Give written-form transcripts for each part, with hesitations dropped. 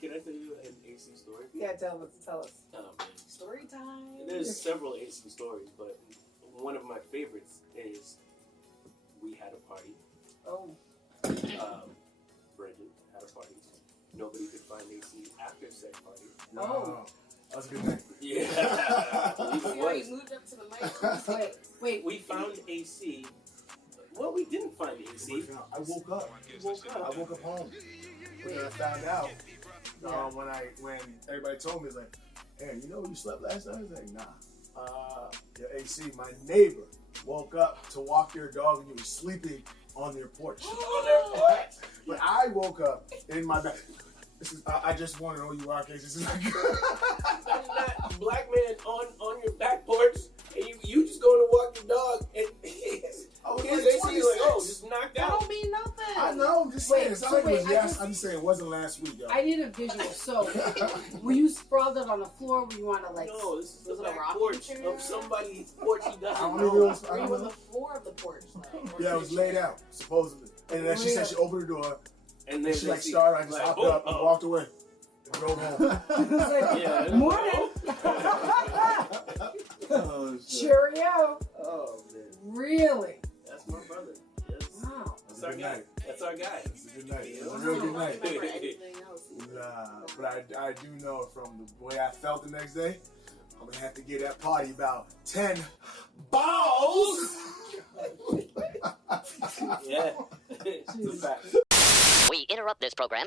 Can I tell you an AC story? Yeah, tell us. Oh, man. Story time. There's several AC stories, but one of my favorites is we had a party. Oh. Brendan had a party. Nobody could find AC after said party. Oh. That was a good night. Yeah. You moved up to the mic. Wait. We found AC. Well, we didn't find AC. I woke up. I woke up home. And I found out when everybody told me, it's like, hey, you know you slept last night? I was like, nah. Your AC, my neighbor woke up to walk their dog and you were sleeping on their porch. But I woke up in my bed. I just want to know who you are, Casey. This is like that black man on your back porch, and you just going to walk your dog, and his AC like, oh, just knocked out. That don't mean nothing. I know, I'm just saying. I'm just saying it wasn't last week, y'all. I need a visual. So, were you sprawled out on the floor? Were you on a No, this is the Was it a back rocking porch chair? of somebody's porch he doesn't I don't know. know. Were you on the floor of the porch? Yeah, it was laid out, supposedly. And then she said she opened the door, And then she like started, I just hopped up and walked away. And drove home. Yeah, morning. Oh, shit. Cheerio. Oh man, Really? that's my brother. Yes. Wow. That's our guy. That's our guy. It's a good night. It was a I real don't good remember night. anything else. Nah, but I do know from the way I felt the next day, I'm gonna have to give that party about 10 balls. Yeah, it's a fact. We interrupt this program.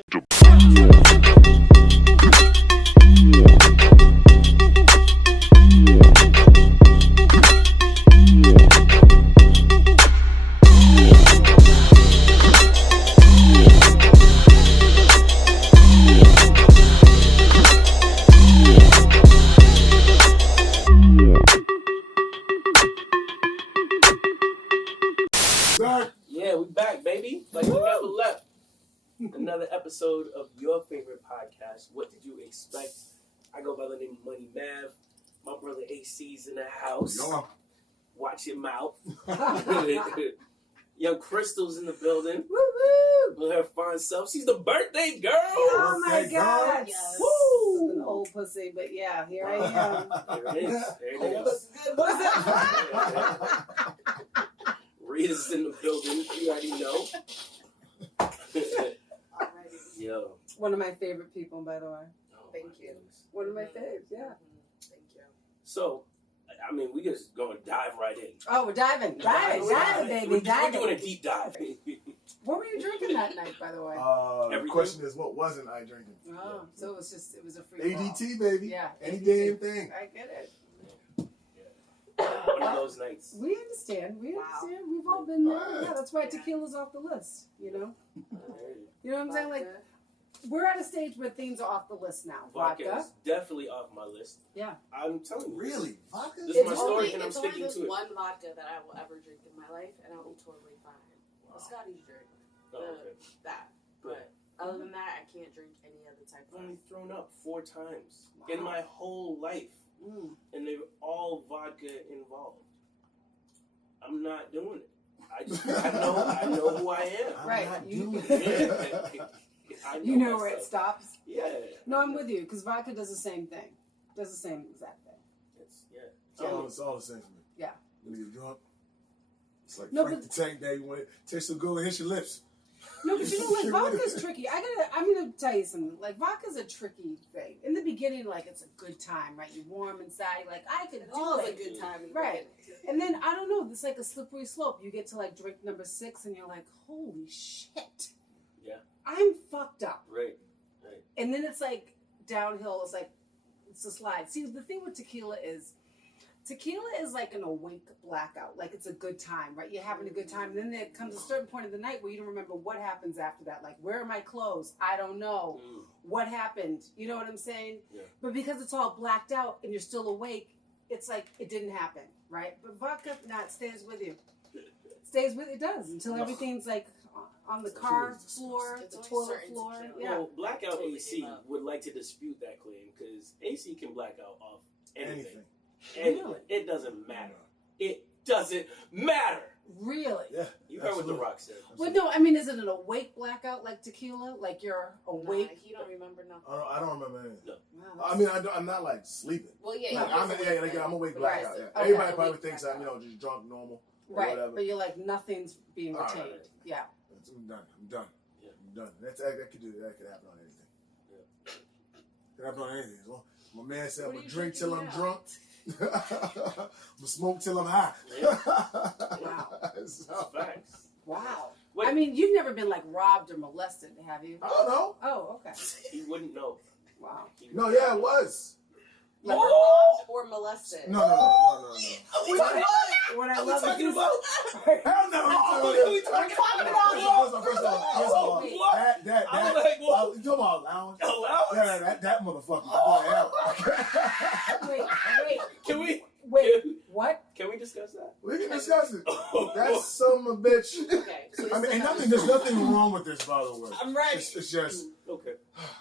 Yeah, we back, baby. Like we never left. Another episode of your favorite podcast. What did you expect? I go by the name of Money Mav. My brother AC's in the house. Yo. Watch your mouth. Young Crystal's in the building. Woo woo. With her fine self. She's the birthday girl. Oh my Birthday God. Yes. Woo. An old pussy, but yeah, here I am. There it is. There it is. What's that? Rita's in the building. You already know. Yo. One of my favorite people, by the way. Oh, Thank my you. goodness. One of my faves, yeah. Thank you. So, I mean, we just gonna dive right in. Oh, we're diving, baby, We're diving. doing a deep dive. What were you drinking that night, by the way? The question is, what wasn't I drinking? Oh, so it was a free ADT, baby. Yeah, Any ADT. damn thing. I get it. One of those nights. We understand. Wow. We've all been there. Yeah, that's why tequila's off the list. You know what I'm saying? Like, we're at a stage where things are off the list now. Vodka Vodka. is definitely off my list. Yeah. I'm telling you. Really? Vodka? This is my It's story, only, and I'm it's only sticking this to it. one vodka that I will ever drink in my life, and I'll be totally fine. Wow. A Scotty's drink. Oh, okay. That. But other than that, I can't drink any other type I've of only thrown up 4 times Wow. in my whole life, Mm. and they were all vodka involved. I'm not doing it. I know who I am. I'm Right. not You- doing Yeah. I You know where it myself. stops. Yeah. No, I'm with you because vodka does the same thing. Does the same exact thing. It's all the same for me. Yeah. When you get drunk, it's like No, Frank the Tank Day. You want it tastes so good, it hits your lips. No, but you know, like, vodka's tricky. I'm gonna tell you something. Like, vodka's a tricky thing. In the beginning, like, it's a good time, right? You're warm inside. You're like, I could It's do always a it. good time. In the Right. beginning. And then, I don't know, it's like a slippery slope. You get to, like, drink number 6, and you're like, holy shit. Yeah. I'm fucked up. Right. And then it's like downhill. It's like, it's a slide. See, the thing with tequila is like an awake blackout. Like, it's a good time, right? You're having a good time. And then there comes a certain point of the night where you don't remember what happens after that. Like, where are my clothes? I don't know. What happened? You know what I'm saying? Yeah. But because it's all blacked out and you're still awake, it's like it didn't happen, right? But vodka, it stays with you. It does until everything's like on the car floor, It's the always toilet certain floor. tequila. Yeah. Well, blackout Totally AC gave up. would like to dispute that claim because AC can black out off anything. Anything. Anything. It doesn't matter. It doesn't matter. Really? Yeah. You heard what The Rock said. Well, no, I mean, is it an awake blackout like tequila? Like you're awake? Nah, he don't remember nothing. I don't remember anything. No. Wow, I mean, I'm not like sleeping. Well, yeah, Like, I'm awake blackout. Yeah. Okay. Everybody probably thinks I'm, just drunk, normal, or right, whatever. but you're like nothing's being retained. Right. Yeah. I'm done. Yeah. I'm done. That could happen on anything. Yeah. Could happen on anything. Well, my man said, What I'm are gonna you drink till I'm drinking drunk. I'm gonna smoke till I'm high. Wow. So, Facts. Wow. Wait. I mean, you've never been like robbed or molested, have you? I don't know. Oh, okay. He wouldn't know. Wow. No, yeah, it was. You were robbed or molested? No. What I What love we talking is about? Hell no. What are we talking about? First of all, What? that, I'm like, what? you talking about allowance? Allowance? Yeah, that motherfucker going to hell. Wait. Can we? What? Can we discuss that? We can discuss it. That's some of a bitch. Okay. So I mean, there's nothing wrong with this, by the way. I'm ready. It's just. Okay.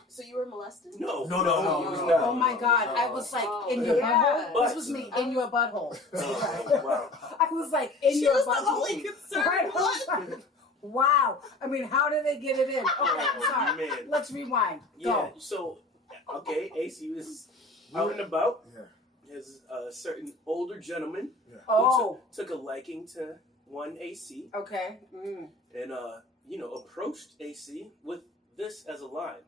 So you were molested? No. No. Oh my God! I was like in your yeah. butthole. This was me in your butthole. Wow. I was like in She your was butthole. the only concern. Right? I was like, wow. I mean, how did they get it in? Okay, Oh, sorry. man. Let's rewind. Yeah. Go. So, okay, AC was out and about. Yeah. There's a certain older gentleman Oh. who took a liking to one AC Okay. Mm. and approached AC with this as a line.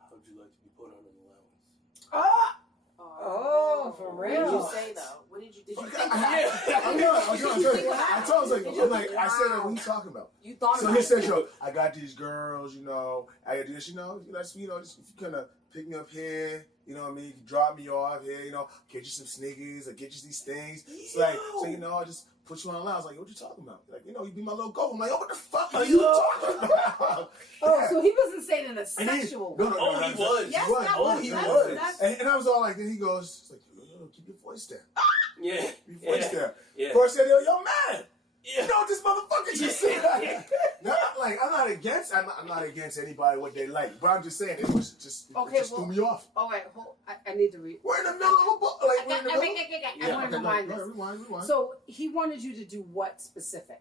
How would you like to be put on an allowance? Oh, for What real? did you say though? What did you think? I told him, I said, what are you talking about? You thought So about he it. said, yo, I got these girls, I got this, just if you kind of pick me up here, you know what I mean, you can drop me off here, get you some sneakers or get you these things. It's like, so, I just put you on a line. I was like, what you talking about? Like, you be my little goat. I'm like, oh, what the fuck are you talking about? Oh, so he wasn't saying in a And then- sexual no, way. Oh, he was. Yes, He was. that Oh, was. he that's- was. that's- And I was all like, then he goes, it's like, yo, keep your voice down. Yeah. Keep your voice down. Yeah. First I said, yo, man. Yeah. You know what this motherfucker just said? No, like I'm not against anybody what they like, but I'm just saying it was just threw me off. Oh wait, I need to read. We're in the middle of a book. Like we're in the middle. I want to rewind this. Rewind. So he wanted you to do what specific?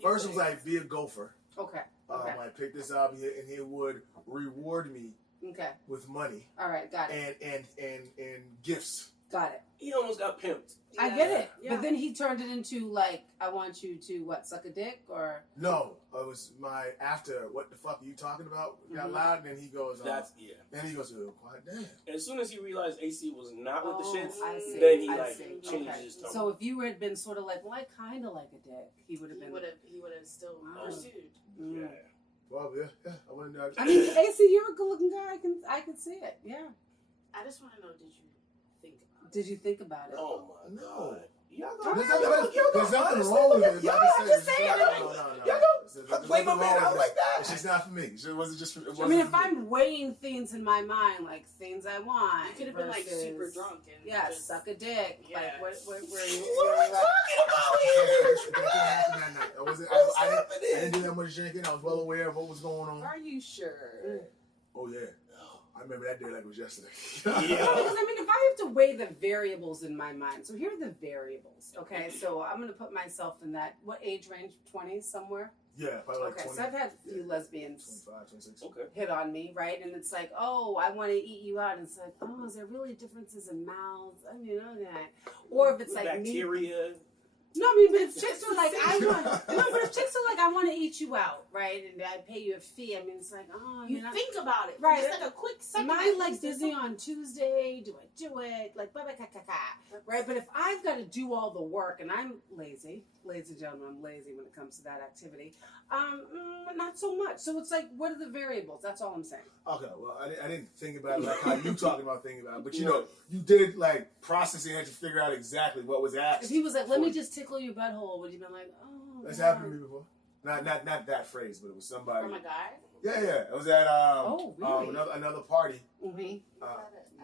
First it was like be a gopher. Okay. I picked this up here, and he would reward me Okay. with money All right. Got it. and gifts. Got it. He almost got pimped. I get it. Yeah. But then he turned it into like, I want you to suck a dick or. No, it was my after. What the fuck are you talking about? Got loud, and then he goes. Then he goes, oh, quiet down. as soon as he realized AC was not with the shits, I see. then he I see. changed Okay. his tone. So if you had been sort of like, well, I kind of like a dick, he would have He been. would have still Wow. pursued. Mm. Yeah. Well, yeah. I wouldn't know. I mean, AC, you're a good-looking guy. I can see it. Yeah. I just want to know, did you think about it? Did you think about it? Oh my No. God. Y'all There's nothing wrong with it. Like I said, just saying. Y'all don't play my man out like that. It's just not for me. It wasn't just. I mean, if I'm weighing things in my mind, like things I want, You could have been like versus- super drunk and Yeah, just, suck a dick. Yeah. Like, where you? What are we talking about here? I didn't do that much drinking. I was well aware of what was going on. Are you sure? Oh yeah, I remember that day like it was yesterday. No, because I mean, if I have to weigh the variables in my mind, so here are the variables. Okay, so I'm gonna put myself in that. What age range? 20s somewhere. Yeah, probably like Okay, 20, so I've had a few lesbians 25, 26. Okay. hit on me, right? And it's like, oh, I want to eat you out. And it's like, oh, is there really differences in mouths? I mean, okay. Or if it's like me. bacteria. No, I mean, but if chicks are like, but if chicks are like, I want to eat you out, right? And I pay you a fee. I mean, it's like, oh, You think about it. Right. Just like a quick second. am I like busy on Tuesday? Do I do it? Like, blah, blah, ka, ka, ka. Right? But if I've got to do all the work and I'm lazy, ladies and gentlemen, I'm lazy when it comes to that activity, not so much. So it's like, what are the variables? That's all I'm saying. Okay, well, I didn't think about it like how you talking about thinking about it, but you did like processing had to figure out exactly what was asked. If he was like, let me just tickle your butthole, would you been like, oh, That's God. happened to me before. Not that phrase, but it was somebody. From a guy? Yeah. It was at really? another party. Mm-hmm.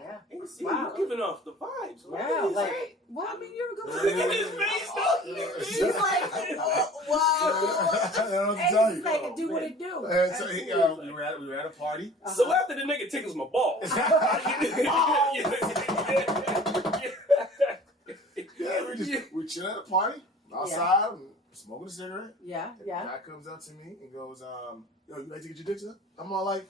Yeah. AC, Wow. you're giving off the vibes. Yeah, What is like, it? well, I mean, you're a good Look at looking. his face, though. He's like, wow. I don't know what to Hey, tell he's you. like, do what it do. And so we were at a party. So after the nigga tickles my balls. Yeah, we chilling at a party, outside, and smoking a cigarette. Yeah, And yeah. the guy comes up to me and goes, yo, you like to get your dick sucked? I'm all like,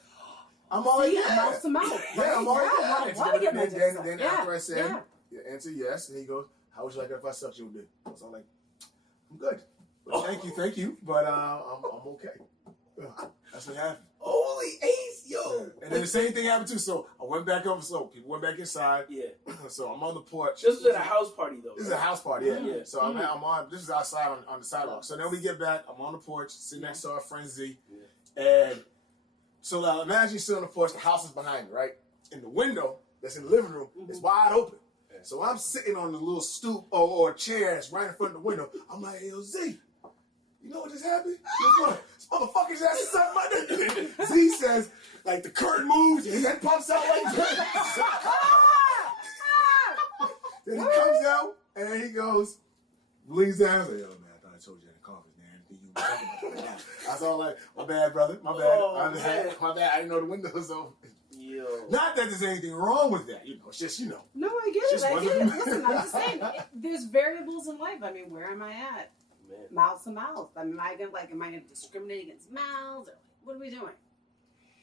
yeah. Mouth to mouth. Yeah, I'm all like, Yeah, yeah. I wanna get my dick sucked. Then Yeah, after I said, yeah. you answer yes, and he goes, how would you like it if I sucked your dick? So I'm like, I'm good. But thank you, but I'm okay. That's what happened. Holy Ace, yo. Yeah. And then the same thing happened too. So I went back over. So people went back inside. Yeah. So I'm on the porch. This was at a house party, though. This is a house party, yeah. Yeah. So I'm on. This is outside on the sidewalk. So then we get back. I'm on the porch, sitting next to our friend Z, and so now imagine you sit on the porch. The house is behind you, right? And the window that's in the living room is wide open. So I'm sitting on the little stoop or chair that's right in front of the window. I'm like, yo, Z, you know what just happened? This motherfucker's ass is something my dick. Z says, like, the curtain moves and his head pops out like that. Then he comes out and he goes, leans down. He's like, yo, man, I thought I told you in the conference, man. Anything you were talking about right now. I was all like, my bad, brother. My bad. Oh, My bad. I didn't know the window was open. Yo. Not that there's anything wrong with that. You know, it's just, you know. No, I get it. Just I get it. wasn't- Listen, I'm just saying, there's variables in life. I mean, where am I at? Man. Mouth to mouth. I mean, am I gonna discriminate against mouths? Or what are we doing?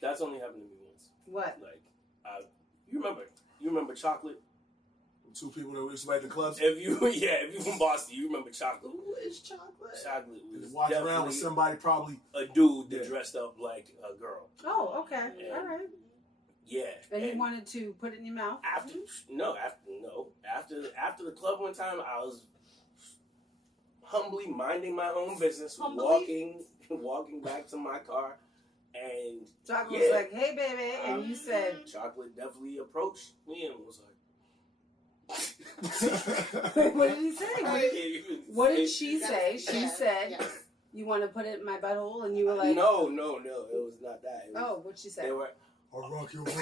That's only happened to me once. What? Like, you remember chocolate? Two people that used to at the clubs. If you from Boston, you remember chocolate. Who is chocolate? Chocolate was Walk around definitely with somebody probably. a dude that dressed up like a girl. Oh, okay. Yeah. All right. Yeah. And you wanted to put it in your mouth? After the club one time, I was humbly minding my own business, walking back to my car, and Chocolate was like, "Hey, baby," and you said, Chocolate definitely approached me and was like, "What did he say? What did she say?" She said, Yes. "You want to put it in my butthole?" And you were like, No, it was not that. It was, "Oh, what'd she say?" they were. I'll rock your world.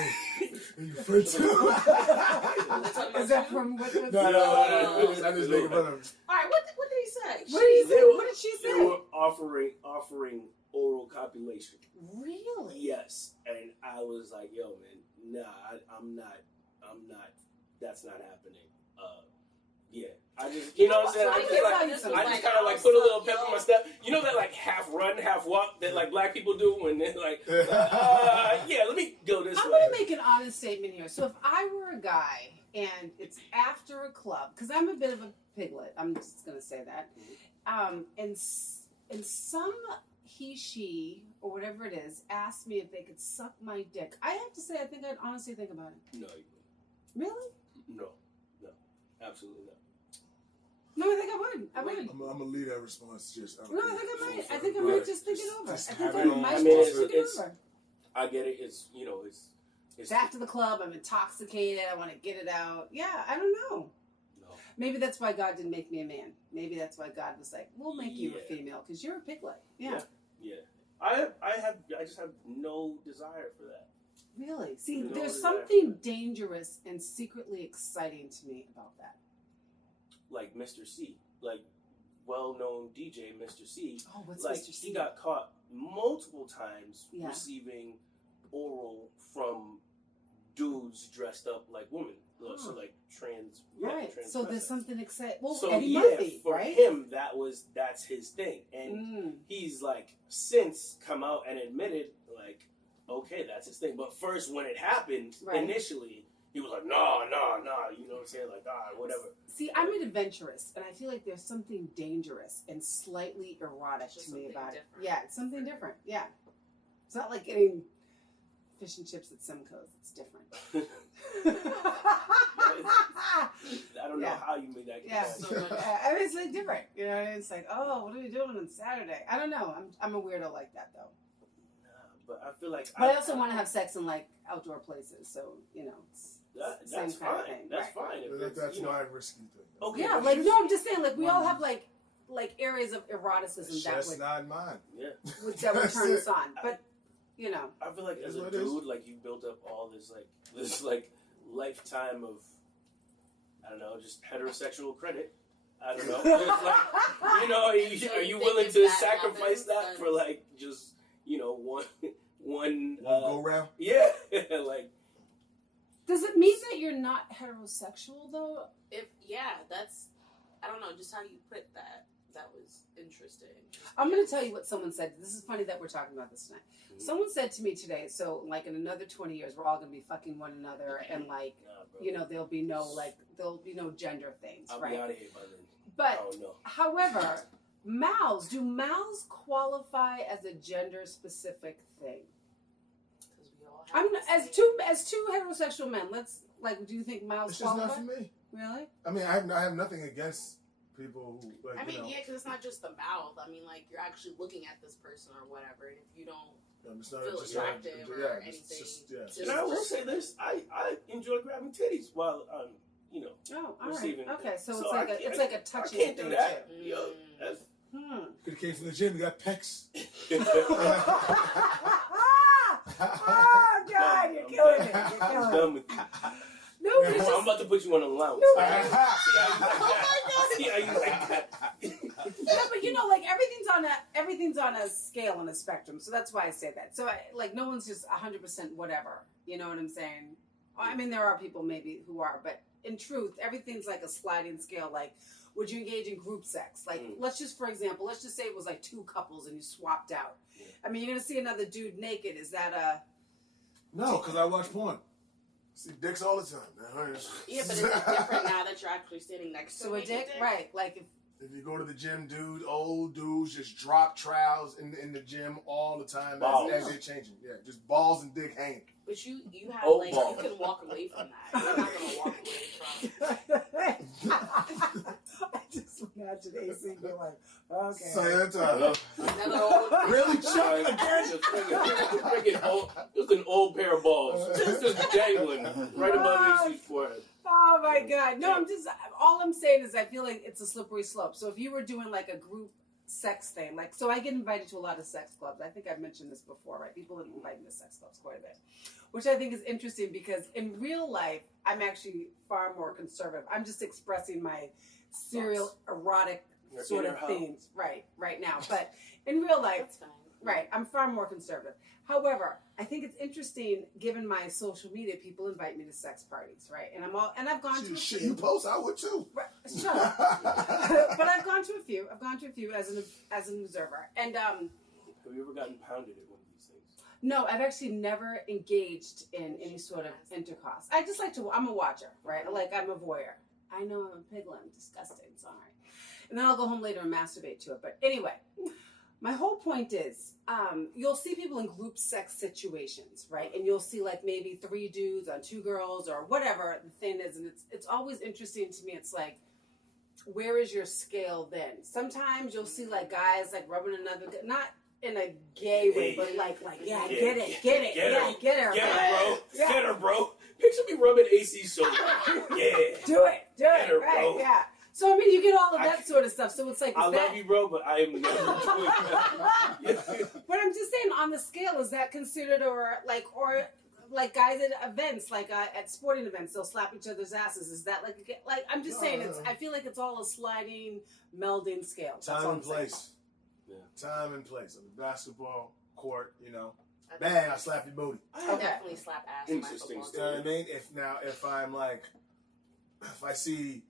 And your friends too. Is that from what? No. I just making fun of him. All right, what did he say? What did she They say? were offering oral copulation. Really? Yes, and I was like, "Yo, man, nah, I'm not. That's not happening." Yeah, I just, you know what I'm saying? I just kind of like put a little pep in my step. You know that like half run, half walk that like black people do when they're like, yeah, let me go this I'm way. going to make an honest statement here. So if I were a guy and it's after a club, because I'm a bit of a piglet, I'm just going to say that, and some he, she, or whatever it is, asked me if they could suck my dick, I have to say, I think I'd honestly think about it. No, Really? no, absolutely not. No, I think I would. I would. I'm going to leave that response just. No, I think I might. I think I might just think it over. I Just think have I it on. might I mean, just think it it's- over. I get it. It's It's after the club. I'm intoxicated. I want to get it out. Yeah, I don't know. no. Maybe that's why God didn't make me a man. Maybe that's why God was like, "We'll make you a Yeah. female because you're a piglet." Yeah. Yeah. I just have no desire for that. Really? See, No there's desire. something dangerous and secretly exciting to me about that. Like Mr. C, like well-known DJ Mr. C. Oh, what's Like Mr. C? he got caught multiple times Yeah. receiving oral from dudes dressed up like women. So like trans. Right. trans So there's dress-ups. something exciting. Well, So Eddie yeah, Murphy, for right? him that's his thing, and Mm. he's like since come out and admitted like, okay, that's his thing. But first, when it happened Right. initially, he was like, no, you know what I'm saying, like whatever. See, I'm an adventurous, and I feel like there's something dangerous and slightly erotic Just to me something about it. different. Yeah, it's something different. Yeah. It's not like getting fish and chips at Simcoe's. It's different. I don't know Yeah. how you made that Yeah. comparison. I mean, it's like different. You know, it's like, oh, what are we doing on Saturday? I don't know. I'm a weirdo like that, though. But I feel like But I also want to have sex in, like, outdoor places. So, you know, it's that's same fine. kind of thing. That's right. fine. If it's, That's you know, my risky thing. Okay. Yeah, like, no, I'm just saying, like, we all have, like areas of eroticism It's that just would not mine. Yeah. would turn us on. But, you know. I feel like as That's a what it is. dude, like you built up all this lifetime of, I don't know, just heterosexual credit. I don't know. It's like, you know, are you willing to sacrifice that for like just, you know, one Go round. yeah, like Does it mean that you're not heterosexual, though? That's I don't know, just how you put that. That was interesting. I'm going to tell you what someone said. This is funny that we're talking about this tonight. Someone said to me today, so like in another 20 years, we're all going to be fucking one another, and like, you know, there'll be no gender things, I'll right? be out of here by then. But, Oh, no. however, do mouths qualify as a gender-specific thing? As two heterosexual men, do you think mouths It's just qualify? not for me. Really? I mean, I have nothing against people who, like, I mean, you know, yeah, because it's not just the mouth. I mean, like, you're actually looking at this person or whatever, and if you don't it's not feel just attractive yeah, or it's anything. just, yeah. just- And I will say this: I enjoy grabbing titties while you know. Oh, all right. Receiving. Okay, so So it's like a touching I can't thing do that. too. Yo, that's Could have came from the gym. You got pecs. Oh God, you're killing me. I'm You're killing done me. with you. No, but I'm it's just, about to put you on a lounge. No, See how you like that? yeah, but you know, like everything's on a scale and a spectrum. So that's why I say that. So no one's just 100% whatever. You know what I'm saying? I mean, there are people maybe who are, but in truth, everything's like a sliding scale. Like, would you engage in group sex? Like, let's just say it was like two couples and you swapped out. Yeah. I mean, you're gonna see another dude naked. Is that a? No, because I watch porn. See dicks all the time, man. Yeah, but it's different now that you're actually standing next to So a dick, right? Like if you go to the gym, old dudes just drop trowels in the gym all the time as they're changing. Yeah, just balls and dick hanging. But you have Oh, like balls. you can walk away from that. You're not gonna walk away from. I just imagine AC being like, okay. Say that Hello? Another old. Really, Chuck? Just an old pair of balls, just dangling right above AC's forehead. Oh my God! No, all I'm saying is I feel like it's a slippery slope. So if you were doing like a group sex thing, like, so I get invited to a lot of sex clubs. I think I've mentioned this before, right? People invite me to sex clubs quite a bit, which I think is interesting because in real life, I'm actually far more conservative. I'm just expressing my serial erotic sort of themes right now. But in real life, That's fine. right, I'm far more conservative. However, I think it's interesting, given my social media, people invite me to sex parties, right? And I've gone to a Shit, few. you post, I would too. Right, shut up. But I've gone to a few. As an observer. And Have you ever gotten pounded at one of these things? no, I've actually never engaged in any sort of intercourse. I just like to. I'm a watcher, right? I'm a voyeur. I know I'm a piglet. I'm disgusting. Sorry. And then I'll go home later and masturbate to it. But anyway. My whole point is, you'll see people in group sex situations, right? And you'll see like maybe 3 dudes on 2 girls or whatever the thing is. And it's always interesting to me. It's like, where is your scale then? Sometimes you'll see like guys like rubbing another, not in a gay way, but like yeah, get it, Get her, bro. Yeah. Get her, bro. Picture me rubbing AC's shoulder. Yeah. Do it, Get her, right? bro. Yeah. So I mean, you get all of that sort of stuff. So it's like, I love you, bro, but I am never doing that. But I'm just saying, on the scale, is that considered or like guys at events, like at sporting events, they'll slap each other's asses? Is that like I'm just saying? I feel like it's all a sliding, melding scale. That's all Time I'm and saying. place. Yeah. Time and place. On the basketball court, you know, bang, I slap your booty. I definitely slap ass in my Interesting football You know game. what I mean? If I'm like, if I see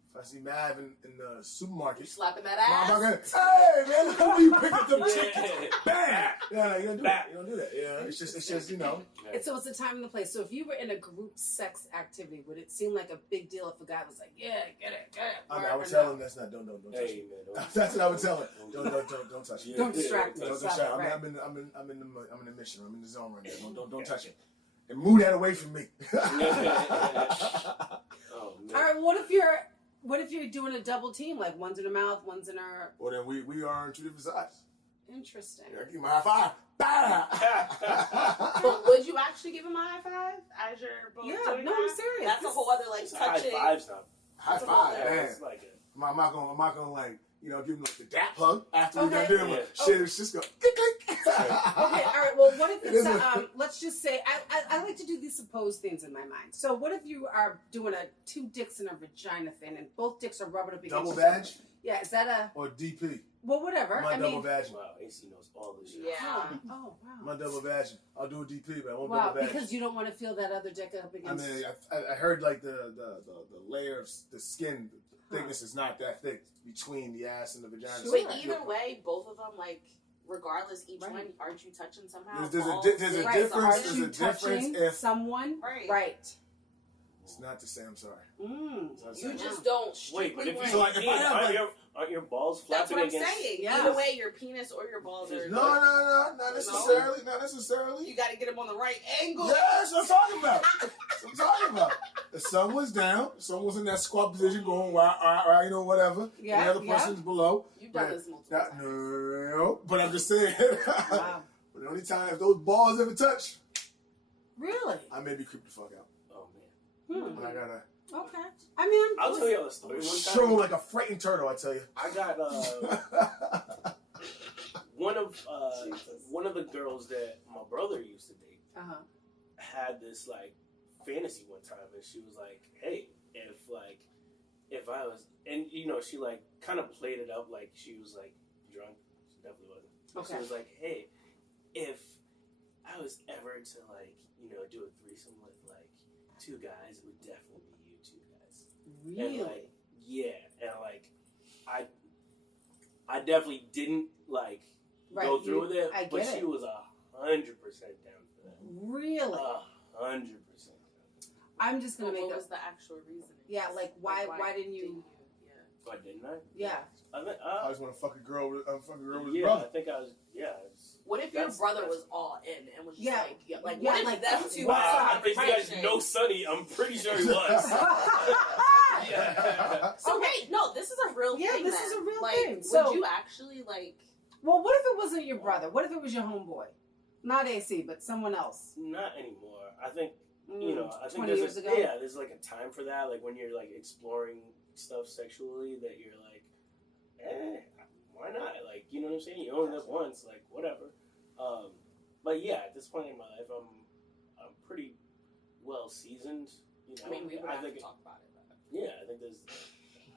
Mav in the supermarket, You slapping that I'm not ass? gonna, hey man, look at where you picked up them Yeah. chickens. Bang! Yeah, you don't do that. You don't do that. Yeah, it's just you know. So it's the time and the place. So if you were in a group sex activity, would it seem like a big deal if a guy was like, "Yeah, get it"? I would tell him that's not. Don't touch Hey, me. man. That's what I would tell him. Don't touch me. Don't distract me. Don't Stop distract it, me. right. I'm in the mission. I'm in the zone right now. Don't touch it. And move that away from me. Oh, man. All right. What if you're doing a double team, like one's in her mouth, one's in her? Well, then we are on 2 different sides. Interesting. Yeah, give me a high five. Bah! But would you actually give him a high five as you're both Yeah, doing no, that? I'm serious. That's a whole other like It's a high touching. five's not. High five, Yeah, man. it's like a, I'm not gonna like, you know, give him like the dap hug after we Okay. done doing Yeah. it. Shit, it's just go click click. Okay, all right. Well, what if It it's isn't- let's just say I like to do these supposed things in my mind. So what if you are doing a 2 dicks in a vagina thing and both dicks are rubbing up against Double each other? badge Yeah, is that a or DP? well? Whatever. My I double mean, badge. wow, AC knows all this shit. Yeah. oh My wow. double badge. I'll do a DP, but I won't Wow, double badge. because you don't want to feel that other dick up I against. mean, I heard like the layer of the skin thickness is not that thick between the ass and the vagina. Sure. But either way, both of them, like, regardless, each Right. one, aren't you touching somehow? There's a Balls, difference. dicks, Right. There's a Aren't you difference touching if someone? Right. Right. it's not the same. I'm sorry. Mm. It's not the You same. just don't Wait, but strictly if you want. So, like, if I have, aren't your balls That's flapping what I'm against? saying. Yeah. Either way, your penis or your balls are. No, not necessarily. Not necessarily. You got to get them on the right angle. Yeah, that's what I'm talking about. That's what I'm talking about. If someone's down, someone's in that squat position going, you know, whatever. Yeah, and the other yeah. person's below. You've done this multiple times. No, but I'm just saying. Wow. But the only time if those balls ever touch, Really? I may be creeped the fuck out. Oh man. Hmm. But I gotta Okay. I mean, I'll tell y'all a story. One show time, like a frightened turtle. I tell you. I got one of the girls that my brother used to date Uh-huh. had this like fantasy one time, and she was like, "Hey, if I was," and you know, she like kind of played it up like she was like drunk. She definitely wasn't. But Okay. She was like, "Hey, if I was ever to like, you know, do a threesome with like two guys, it would definitely be you two guys." Really? And like, yeah, and like, I definitely didn't like go through with it, I but get she it. was 100% down for that. Really? 100%. I'm just Well, gonna make what a. was the actual reasoning? Yeah, like why didn't you? Why didn't I? Yeah. I think, I just want to fuck a girl with his yeah, brother. I think I was. Yeah. What if your That's- brother that's- was all in and was just Yeah. like Yeah, what if like, them two what's had a up? I think you guys conversation? know Sonny. I'm pretty sure he was. Yeah. So wait, no, this is a real Yeah, thing. this then. is a real like, thing. Would So- you actually like? Well, what if it wasn't your brother? What if it was your homeboy? Not AC, but someone else. Not anymore. I think you know. I think 20 there's years a, ago? yeah. There's like a time for that. Like when you're like exploring stuff sexually, that you're like, why not? Like, you know what I'm saying? You only live once. Like, whatever. But yeah, at this point in my life, I'm pretty well seasoned. You know, I mean, we would have think to talk about it. But. yeah, I think there's.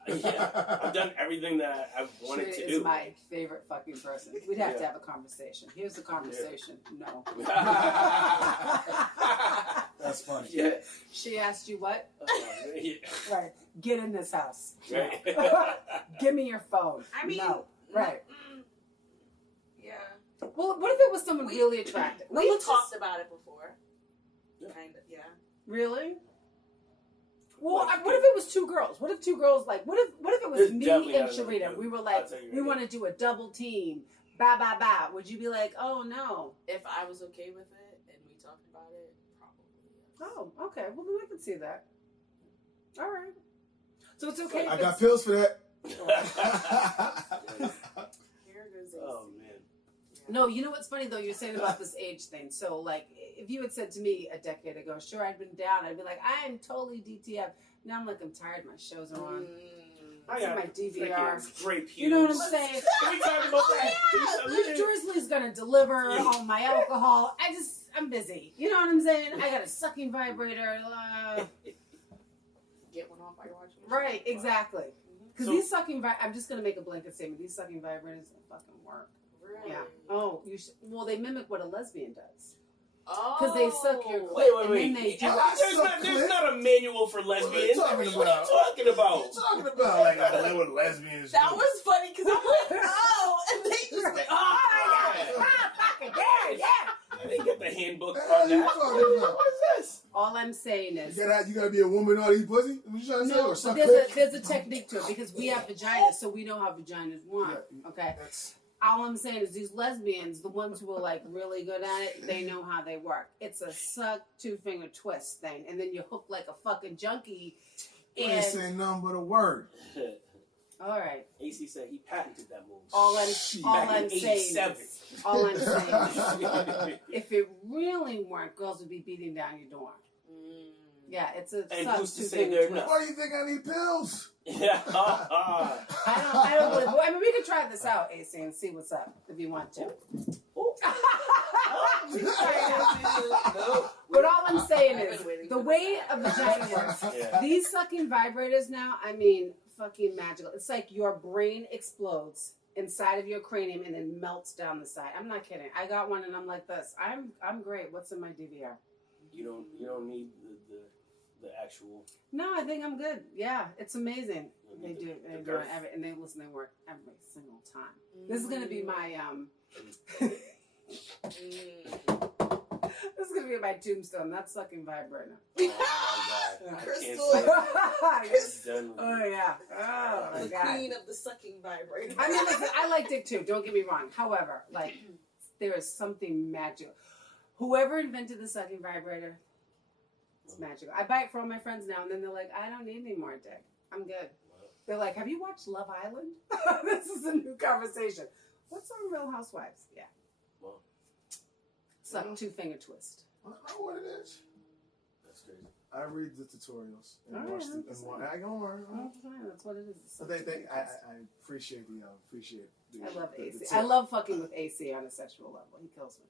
Yeah, I've done everything that I've wanted Sheritta to is do. my favorite fucking person. We'd have to Yeah. have a conversation. Here's the conversation. No. That's funny. Yeah. She asked you what? Yeah. Right. Get in this house. Right. Give me your phone. I mean, no. Right. Yeah. Well, what if it was someone really attractive? We Let's talked just- about it before. Yeah. Kind of, yeah. Really? Well, what if it was two girls? What if two girls like? What if it was There's me definitely and not another Sheritta? dude. We were I'll like, tell you we right want to do a double team. Ba ba ba. Would you be like, oh no? If I was okay with it and we talked about it, probably. Yes. Oh, okay. Well, then I can see that. All right. So it's okay. I if got it's- pills for that. Here goes Oh AC. man. No, you know what's funny though? You're saying about this age thing. So, like, if you had said to me a decade ago, sure, I'd been down. I'd be like, I am totally DTF. Now I'm like, I'm tired. My shows are on. I It's in got my DVR. freaking great pubes. You know what I'm saying? Can we talk about that? Liz Drizzly's gonna deliver all my alcohol. I'm busy. You know what I'm saying? I got a sucking vibrator. Get one off while you're watching. the Right, show. exactly. Because So- these sucking I'm just gonna make a blanket statement. These sucking vibrators don't fucking work. Really? Yeah. Oh, well, they mimic what a lesbian does. Oh. Because they suck your Wait, clit wait, and wait. then they do. There's not a manual for lesbians. What are you talking What are about? you talking What about? are you talking about? Like, I live with lesbians. That do. was funny because I'm like, oh, and they just went, oh my god. Fucking yeah. I didn't get the handbook What on are you that. talking about? What is this? All I'm saying is. You gotta be a woman all these pussy? What you trying to say? No, Or but suck there's dick? a technique to it because we have vaginas, so we know how vaginas work. Yeah. Okay. That's- All I'm saying is these lesbians, the ones who are like really good at it, they know how they work. It's a suck 2-finger twist thing, and then you hook like a fucking junkie. You ain't And saying nothing but a word. all right, AC said he patented that move. all Shit. I'm Back in saying 87. is, all I'm saying is, if it really weren't, girls would be beating down your door. Yeah, it's a And suck who's to say 2-finger they're twist. not? Why do you think I need pills? Yeah. I don't believe. Well, I mean, we could try this out, AC, and see what's up if you want to. No. But all I'm saying I've is, been waiting the for way this. a vagina works, Yeah. these sucking vibrators now, I mean, fucking magical. It's like your brain explodes inside of your cranium and then melts down the side. I'm not kidding. I got one and I'm like this. I'm great. What's in my DVR? You don't need the actual. No, I think I'm good. Yeah, it's amazing. They do. The They do girth. it and they listen. They work every single time. This is gonna be my This is gonna be my tombstone. That sucking vibrator. Oh my god! I can't Crystal. say it. I'm done with Oh you. yeah. Oh my The god. queen of the sucking vibrator. I mean, listen, I like dick too. Don't get me wrong. However, like, there is something magical. Whoever invented the sucking vibrator, it's magical. I buy it for all my friends now, and then they're like, I don't need any more dick. I'm good. They're like, have you watched Love Island? This is a new conversation. What's on Real Housewives? Yeah. Well, Suck, 2-finger twist. I don't know what it is. that's crazy. I read the tutorials and Oh, watch yeah, the. that's And fine. I go on. That's what it is. So I appreciate the I love the AC. tip. I love fucking with AC on a sexual level. He kills me.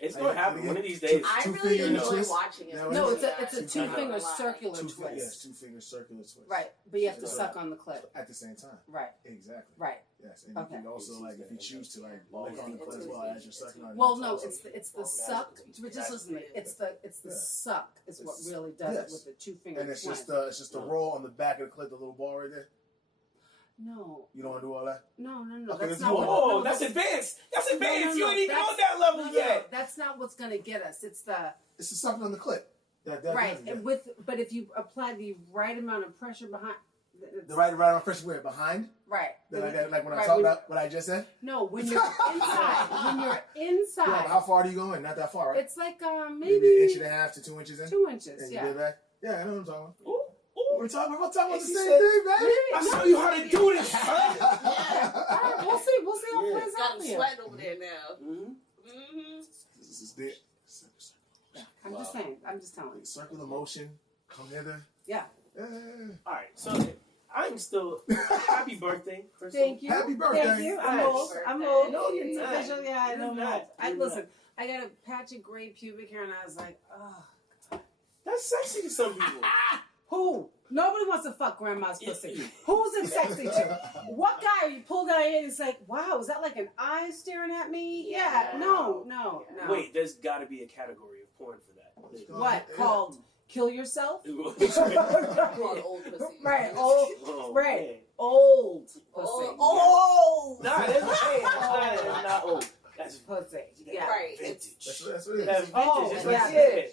It's gonna happen one of these days. I Two really finger enjoy twist? watching it. No, No, it's it's a two finger. 2-finger circular Yes, twist. 2-finger circular twist. Right, but you have to So suck on the clip. at the same time. Right, Exactly. right. Yes, and Okay. you can also if you choose to lick on the clip as well as you're sucking on it. Well, it's no, also- it's the suck. Just listen to me. It's the Yeah. suck is what really does Yes. it with the 2-finger and it's twist. just the roll on the back of the clip, the little ball right there. No, You don't want to do all that. no. Okay, That's let's not do what. it. Oh, no, that's advanced. That's advanced. You no, ain't even that's- on that level no, yet. that's not what's gonna get us. It's the It's the sucking on the clip. That right, does it, and but if you apply the right amount of pressure behind, the right on pressure where behind. right. Like when I Right, talk when- about what I just said. No, when you're inside, when you're Yeah, inside, but how far do you go in? Not that far, right? it's like Maybe an maybe inch and a half to 2 inches in. 2 inches. And you Yeah. get back. Yeah, I know what I'm talking about. Ooh, ooh. We're talking about the She same said- thing, baby. I show you how to do this, son. All right, we'll see. We'll see how it Yeah. plays Got out him for you. sweating over there now. Mm-hmm. This is it. I'm just saying. I'm just telling you. Circular motion. Come hither. Yeah. All right, so I'm still happy birthday. First of all. Thank you. Happy birthday. Thank you. I'm Nice. old. I'm old. No, you're not. Officially, yeah, I You're know. not. I You're listen. not. I got a patch of gray pubic hair, and I was like, oh, That's sexy to some people. who? Nobody wants to fuck grandma's Yeah. pussy. Who's it sexy to? What guy you pull down here and it's like, wow, is that like an eye staring at me? Yeah. Yeah. No. Wait, there's got to be a category of porn for that. What? Yeah. Called kill yourself? Called old pussy. Right. Old. Oh, Right. man. Old pussy. Oh. Nah, that's it's not old. That's Pussy. Yeah. Right. vintage. That's what it That's is. vintage. Oh, It's yeah. like vintage.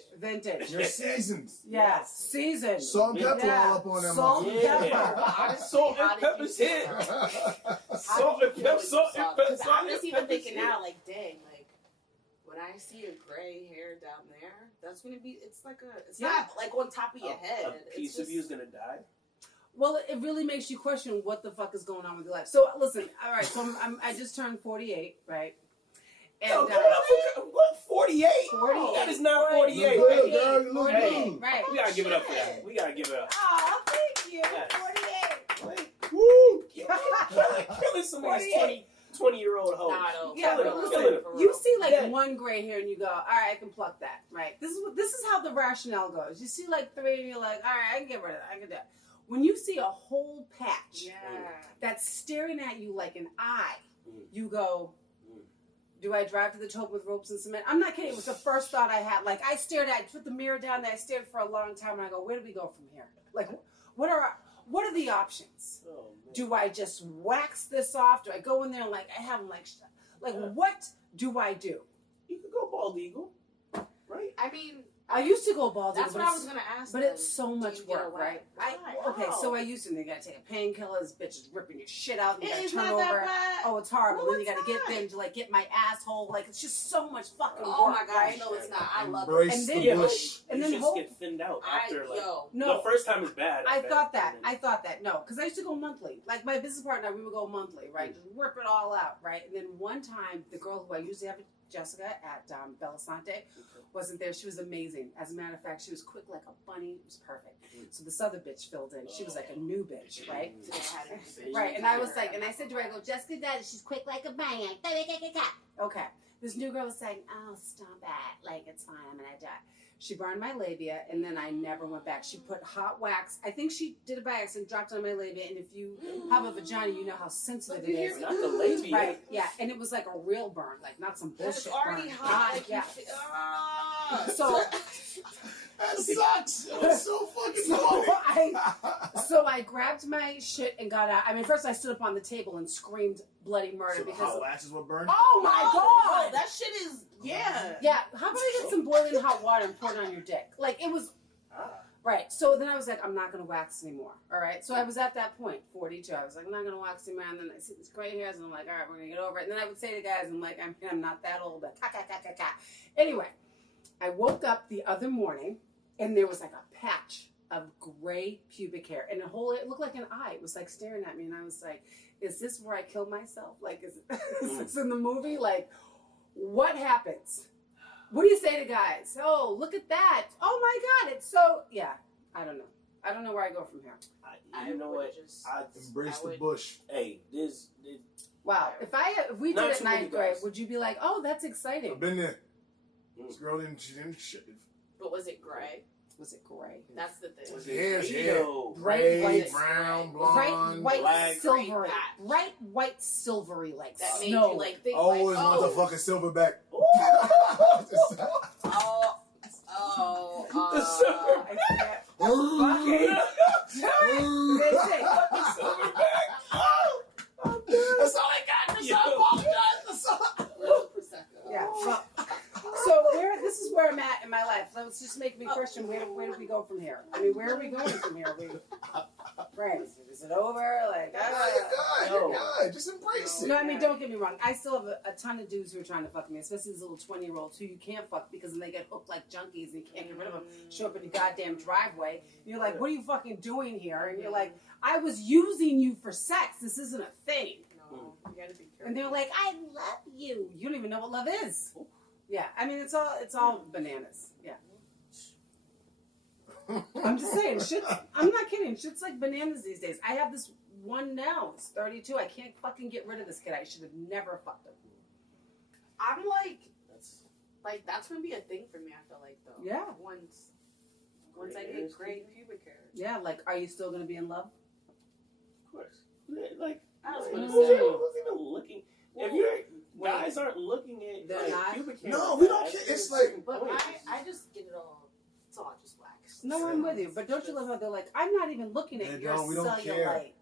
Vintage. You're seasoned. Yeah. Seasoned. Salt and pepper Yeah. all up on that Salt and motherfucker. pepper. Salt How and did you pepper's feel here. about it? Salt and pepper. Salt and pepper. Because I'm just even thinking now, like, dang, like, when I see a gray hair down there, that's gonna be. It's like it's Yeah. not like on top of your head. A piece of you is gonna die. Well, it really makes you question what the fuck is going on with your life. So listen, all right. So I just turned 48, right? And Yo, give it up for what? 48? 48. That is not 48. You look good, Hey, girl. You look hey, good. right. we gotta give it up for that. We gotta give it up. Oh, thank you. Yes. 48. Like, woo! Killing somebody's 20-year-old hoe. Nah, no. Yeah, Kill but it, listen, kill it. you see like Yeah. one gray hair and you go, all right, I can pluck that, right? This is how the rationale goes. You see like 3 and you're like, all right, I can get rid of that. I can do that. When you see a whole patch Yeah. that's staring at you like an eye, Mm. you go, Mm. do I drive to the top with ropes and cement? I'm not kidding. It was the first thought I had. Like I put the mirror down there, I stared for a long time and I go, where do we go from here? Like what are the options? Oh, man. Do I just wax this off? Do I go in there and like I have them like what do I do? You could go bald eagle, right? I mean, I used to go bald that's eagle, what but I was gonna ask. but them. it's so Do much you get work, away? right? Why? Okay, How? so I used to. You gotta take a painkiller. This bitch is ripping your shit out. And you gotta It's turn not that over. bad. Oh, it's horrible. No, then you it's gotta get not. them to like get my asshole. Like it's just so much fucking work. Oh my god, right? no, it's not. I love Embrace it. And the then- Yeah, bush. and you then just whole- get thinned out after like No. the first time is bad. I bet. thought that. And then- I thought that. No, because I used to go monthly. Like my business partner, we would go monthly, right? Just rip it all out, right? And then one time, the girl who I usually have, Jessica at Belisante, wasn't there. She was amazing. As a matter of fact, she was quick like a bunny. It was perfect. So this other bitch filled in. She was like a new bitch, right? Right. And I was like, and I said to her, I go, Jessica does. She's quick like a bunny. Okay. This new girl was saying, oh, stop it. Like, it's fine. I'm going to die. She burned my labia, and then I never went back. She put hot wax. I think she did it by accident, dropped it on my labia, and if you have a vagina, you know how sensitive it is. Not the labia. Right, yeah, and it was like a real burn, like not some bullshit It's already burn. hot. Yeah. Ah. So, That sucks. That's so fucking So I grabbed my shit and got out. I mean, first I stood up on the table and screamed bloody murder So the because hot waxes were burned? oh my god! that shit is yeah. How about I get some boiling hot water and pour it on your dick? Like it was right. So then I was like, I'm not gonna wax anymore. All right. So I was at that point, 42. I was like, I'm not gonna wax anymore. And then I see these gray hairs, and I'm like, all right, we're gonna get over it. And then I would say to guys, I'm like, I'm not that old, but Anyway, I woke up the other morning, and there was like a patch of gray pubic hair, and it looked like an eye. It was like staring at me, and I was like, is this where I killed myself? Like, is this in the movie? Like, what happens? What do you say to guys? Oh, look at that. Oh my God, it's so, yeah, I don't know. I don't know where I go from here. You know what? I embrace the bush. Hey, this. Wow, if we did it ninth grade, would you be like, oh, that's exciting? I've been there. This girl she didn't shit. But was it gray? Was it gray? That's the thing. Was it hair? Bright white, brown, blonde, bright white, black, silvery, bright white, silvery, like that made snow. you like think always like, want the fucking silverback. The silverback. That's all I got. That's all I apologize. That's all. Yeah. So this is where I'm at in my life. So it's just making me question where do we go from here? I mean, where are we going from here? Right? Is it over? Like, you're good. Just embrace it. No, I mean, don't get me wrong. I still have a ton of dudes who are trying to fuck me, especially these little 20-year-olds who you can't fuck because then they get hooked like junkies and you can't get rid of them. Show up in your goddamn driveway. And you're like, what are you fucking doing here? And you're like, I was using you for sex. This isn't a thing. No, you gotta be careful. And they're like, I love you. You don't even know what love is. Yeah, I mean, it's all bananas. Yeah. I'm just saying, I'm not kidding. Shit's like bananas these days. I have this one now. It's 32. I can't fucking get rid of this kid. I should have never fucked him. I'm like, that's gonna be a thing for me, I feel like, though. Yeah. Once I get gray pubic hair. Yeah, like, are you still gonna be in love? Of course. Like, I was who's gonna say. even looking? If your guys aren't looking at pubic hair. No, we don't care. It's like, but I just get it all. It's all just wax. No, I'm with you. But don't you love how they're like, I'm not even looking at your cellulite.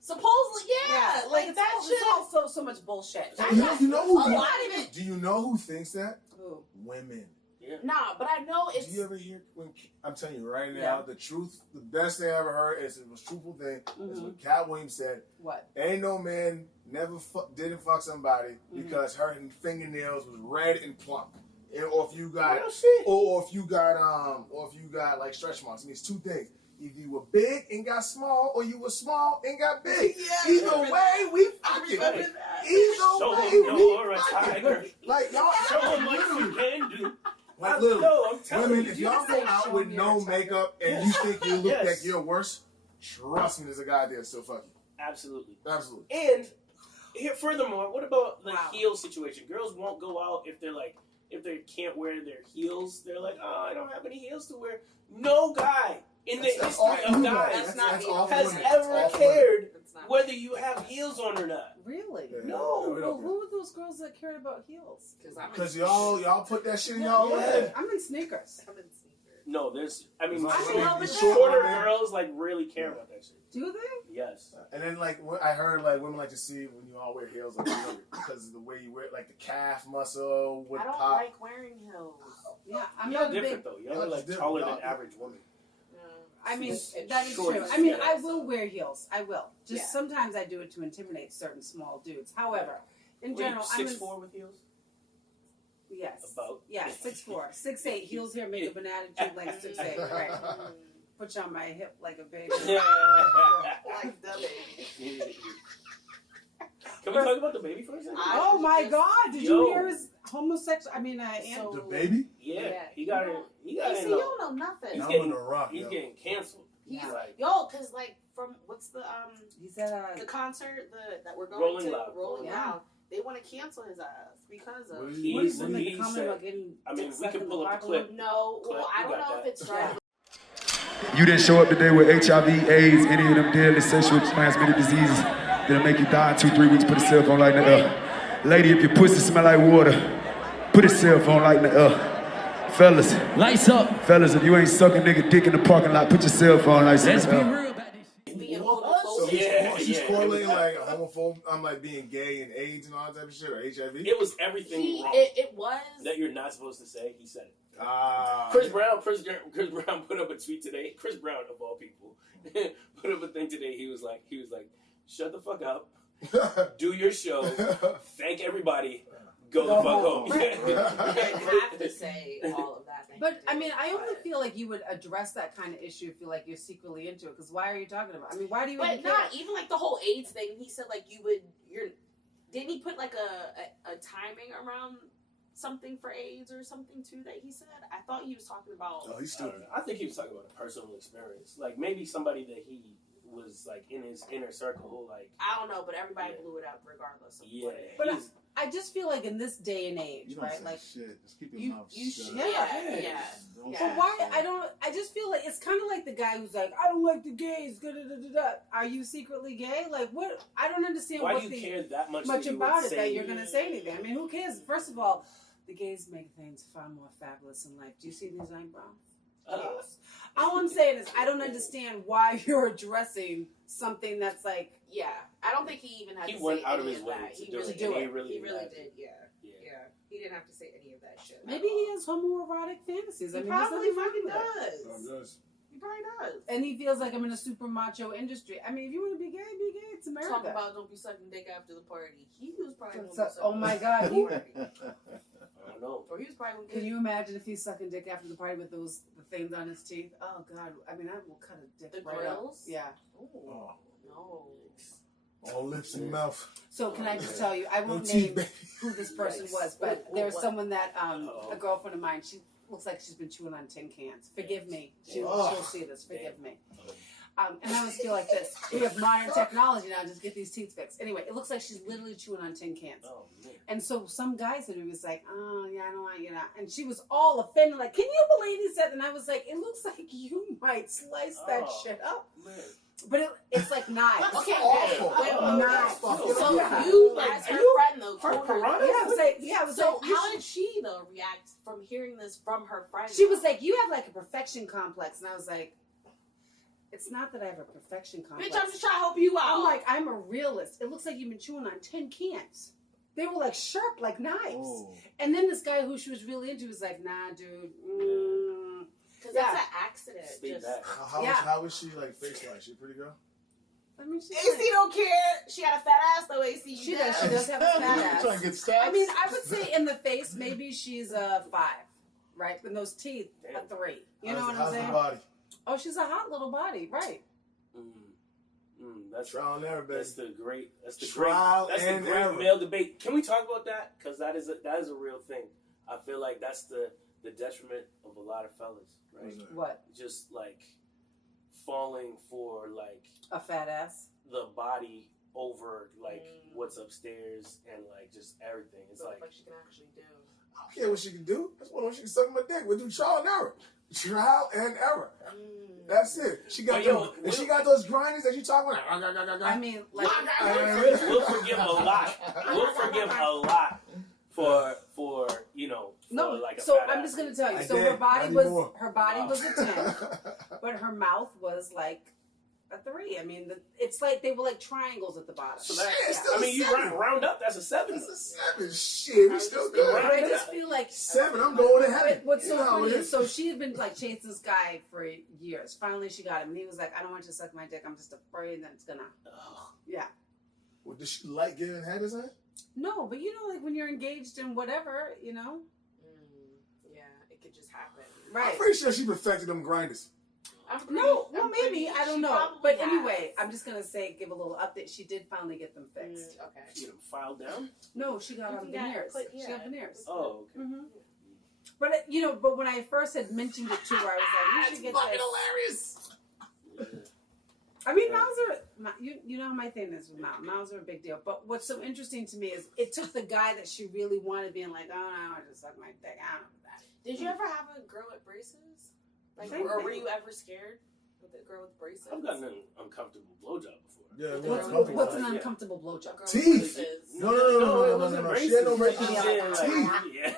Supposedly, yeah. Like that shit. It's all so much bullshit. You know who? A lot of it. Do you know who thinks that? Who? Women. Yeah. Nah, but I know it's. Do you ever hear I'm telling you right now, the truth, the best thing I ever heard is the most truthful thing is what Cat Williams said. What? Ain't no man didn't fuck somebody because her fingernails was red and plump. Or if you got, or if you got like stretch marks. It means two things. Either you were big and got small, or you were small and got big. Yeah, Either way, we fucking. Either way, we fucking. Like y'all, show them what you can do. Like literally, I'm telling women, you, if y'all go out with no makeup and you think you look like you're worse, trust me, there's a guy there still fucking. Absolutely. Absolutely. And here, furthermore, what about the heel situation? Girls won't go out if they can't wear their heels. They're like, oh, I don't have any heels to wear. No guy in the history of guys has ever cared whether you have heels on or not. Really? Yeah, no. Well, who were those girls that cared about heels? Because y'all put that shit in y'all head. I'm in sneakers. No, shorter shorter girls like really care about that shit. Do they? Yes. And then like I heard like women like to see when you all wear heels like, because of the way you wear it, like the calf muscle would pop. I don't like wearing heels. Yeah, I'm Y'all not different though. Y'all are like taller than average women. I mean, that is true. I mean, I will wear heels. I will. Just sometimes I do it to intimidate certain small dudes. However, in general, I'm 6'4" with heels. Yes. About. Yeah, 6'4", 6'8". Heels here make up an attitude like 6'8". Right. Put you on my hip like a baby. Yeah. Like the baby. Can we talk about the baby for a second? Oh my God! Did you hear his homosexual? I mean, the baby? Yeah, he got it. He got it. You don't know nothing. He's getting canceled. He's like, cause like from what's the he's at the concert that we're going Rolling to Loud. Rolling Loud. They want to cancel his ass because of. He said, I mean, we can pull up the clip. No, well, I don't know if it's right. You didn't show up today with HIV, AIDS, any of them deadly sexually transmitted diseases that'll make you die in 2-3 weeks. Put a cell phone light in the air. Lady, if your pussy smell like water, put a cell phone light in the air. Fellas, Lights up. fellas, if you ain't sucking nigga dick in the parking lot, put your cell phone like Let's be that. real about this shit. So she's yeah. correlating like homophobe. I'm like being gay and AIDS and all that type of shit, or HIV. It was everything wrong It was. that you're not supposed to say. He said it. Chris Brown put up a tweet today. Chris Brown of all people put up a thing today. He was like, shut the fuck up, do your show, thank everybody, go the fuck home. You didn't have to say all of that. But I mean, I only feel like you would address that kind of issue if you're like you're secretly into it. Because why are you talking about? I mean, why do you? But even care? not even like the whole AIDS thing. He said like didn't he put like a timing around something for AIDS or something too that he said? I thought he was talking about. Oh, he's stupid. I think he was talking about a personal experience, like maybe somebody that he was like in his inner circle, like I don't know, but everybody blew it up regardless of what it is. But I just feel like in this day and age, right? Like shit. Just keep your mouth shut. Yeah. But why? I just feel like it's kind of like the guy who's like, I don't like the gays. Are you secretly gay? Like what? I don't understand. Why do you care that much about it that you're gonna say anything? I mean, who cares? First of all, the gays make things far more fabulous in life. Do you see these eyebrows? Yes. All I'm saying is I don't understand why you're addressing something that's like. Yeah, I don't think he even had to say went out of any his of way that. to He do really it. did. And He he really did. Yeah. He didn't have to say any of that shit. Maybe he has homoerotic fantasies. He I mean, probably there's nothing wrong fucking with that. does. He probably does. And he feels like I'm in a super macho industry. I mean, if you want to be gay, be gay. It's America. Talk about don't be sucking dick after the party. He was probably going to So, be sucking oh my dick God. after the party. I don't know. Or he was probably Can you imagine if he's sucking dick after the party with the things on his teeth? Oh God. I mean, that will cut a dick the right grills? up. Yeah. Oh, no. All lips and mouth. So can I just tell you, I won't No teeth, name baby. who this person was, but there's someone that, a girlfriend of mine, she looks like she's been chewing on tin cans. Forgive me. She'll see this. Forgive me. And I always feel like this. We have modern technology now. Just get these teeth fixed. Anyway, it looks like she's literally chewing on tin cans. Oh, man. And so some guy said he was like, oh, yeah, I don't want you to. And she was all offended. Like, can you believe he said that? And I was like, it looks like you might slice that shit up. Man. But it's like knives. Okay, awful. Knives. So Yeah. you, as her friend, though, told her. piranha? Yeah, I was So like, how did she, though, react from hearing this from her friend? she was like, you have like a perfection complex. And I was like, it's not that I have a perfection complex. bitch, I'm just trying to help you out. I'm like, I'm a realist. It looks like you've been chewing on tin cans. They were like sharp, like knives. Oh. And then this guy who she was really into was like, nah, dude. Because that's an accident. Speak Just, back. How is she like face wise? She a pretty girl? I mean, she's AC don't care. She got a fat ass, though, AC. She does. She does have a fat ass. Trying to get stats? I mean, I would say in the face, maybe she's a 5, right? But those teeth, a 3. You know what I'm saying? How's the body? Oh, she's a hot little body, right? That's trial and error, baby. That's the great male debate. Can we talk about that? Because that is a real thing. I feel like that's the detriment of a lot of fellas, right? What? Just like falling for like a fat ass, the body over like what's upstairs and like just everything. It's like she can actually do. I don't care what she can do. That's what she can suck my dick. We'll do trial and error. Trial and error. That's it. She got she got those grinders that you talking about. I mean, like we'll forgive a lot. We'll forgive a lot for like a so fat I'm ass. just gonna tell you. So her body was a 10, but her mouth was like a 3. I mean, it's like they were like triangles at the bottom. So I mean, you round up. That's a 7. That's a 7. Shit, we still good. But I just feel like 7. I'm going to heaven. What's so funny is, so she had been like chasing this guy for years. Finally, she got him, and he was like, "I don't want you to suck my dick. I'm just afraid that it's gonna." Yeah. Well, does she like giving head or something? No, but you know, like when you're engaged in whatever, you know. Yeah, it could just happen. Right. I'm pretty sure she perfected them grinders. Well, maybe I don't know. But anyway, I'm just gonna say, give a little update. She did finally get them fixed. Okay. She get them filed down. No, she got veneers. She got veneers. Oh, okay. But but when I first had mentioned it to her, I was like, "You should get this." Hilarious. I mean, mouths are, you know how my thing is with mouths. Mouths are a big deal. But what's so interesting to me is it took the guy that she really wanted being like, "Oh, no, I just suck my dick." I don't know that. Did you ever have a girl with braces? Like, or were you ever scared? With the girl with braces. I've gotten an uncomfortable blowjob before. Yeah, What's an uncomfortable blowjob? Teeth. No. She had no braces. Teeth.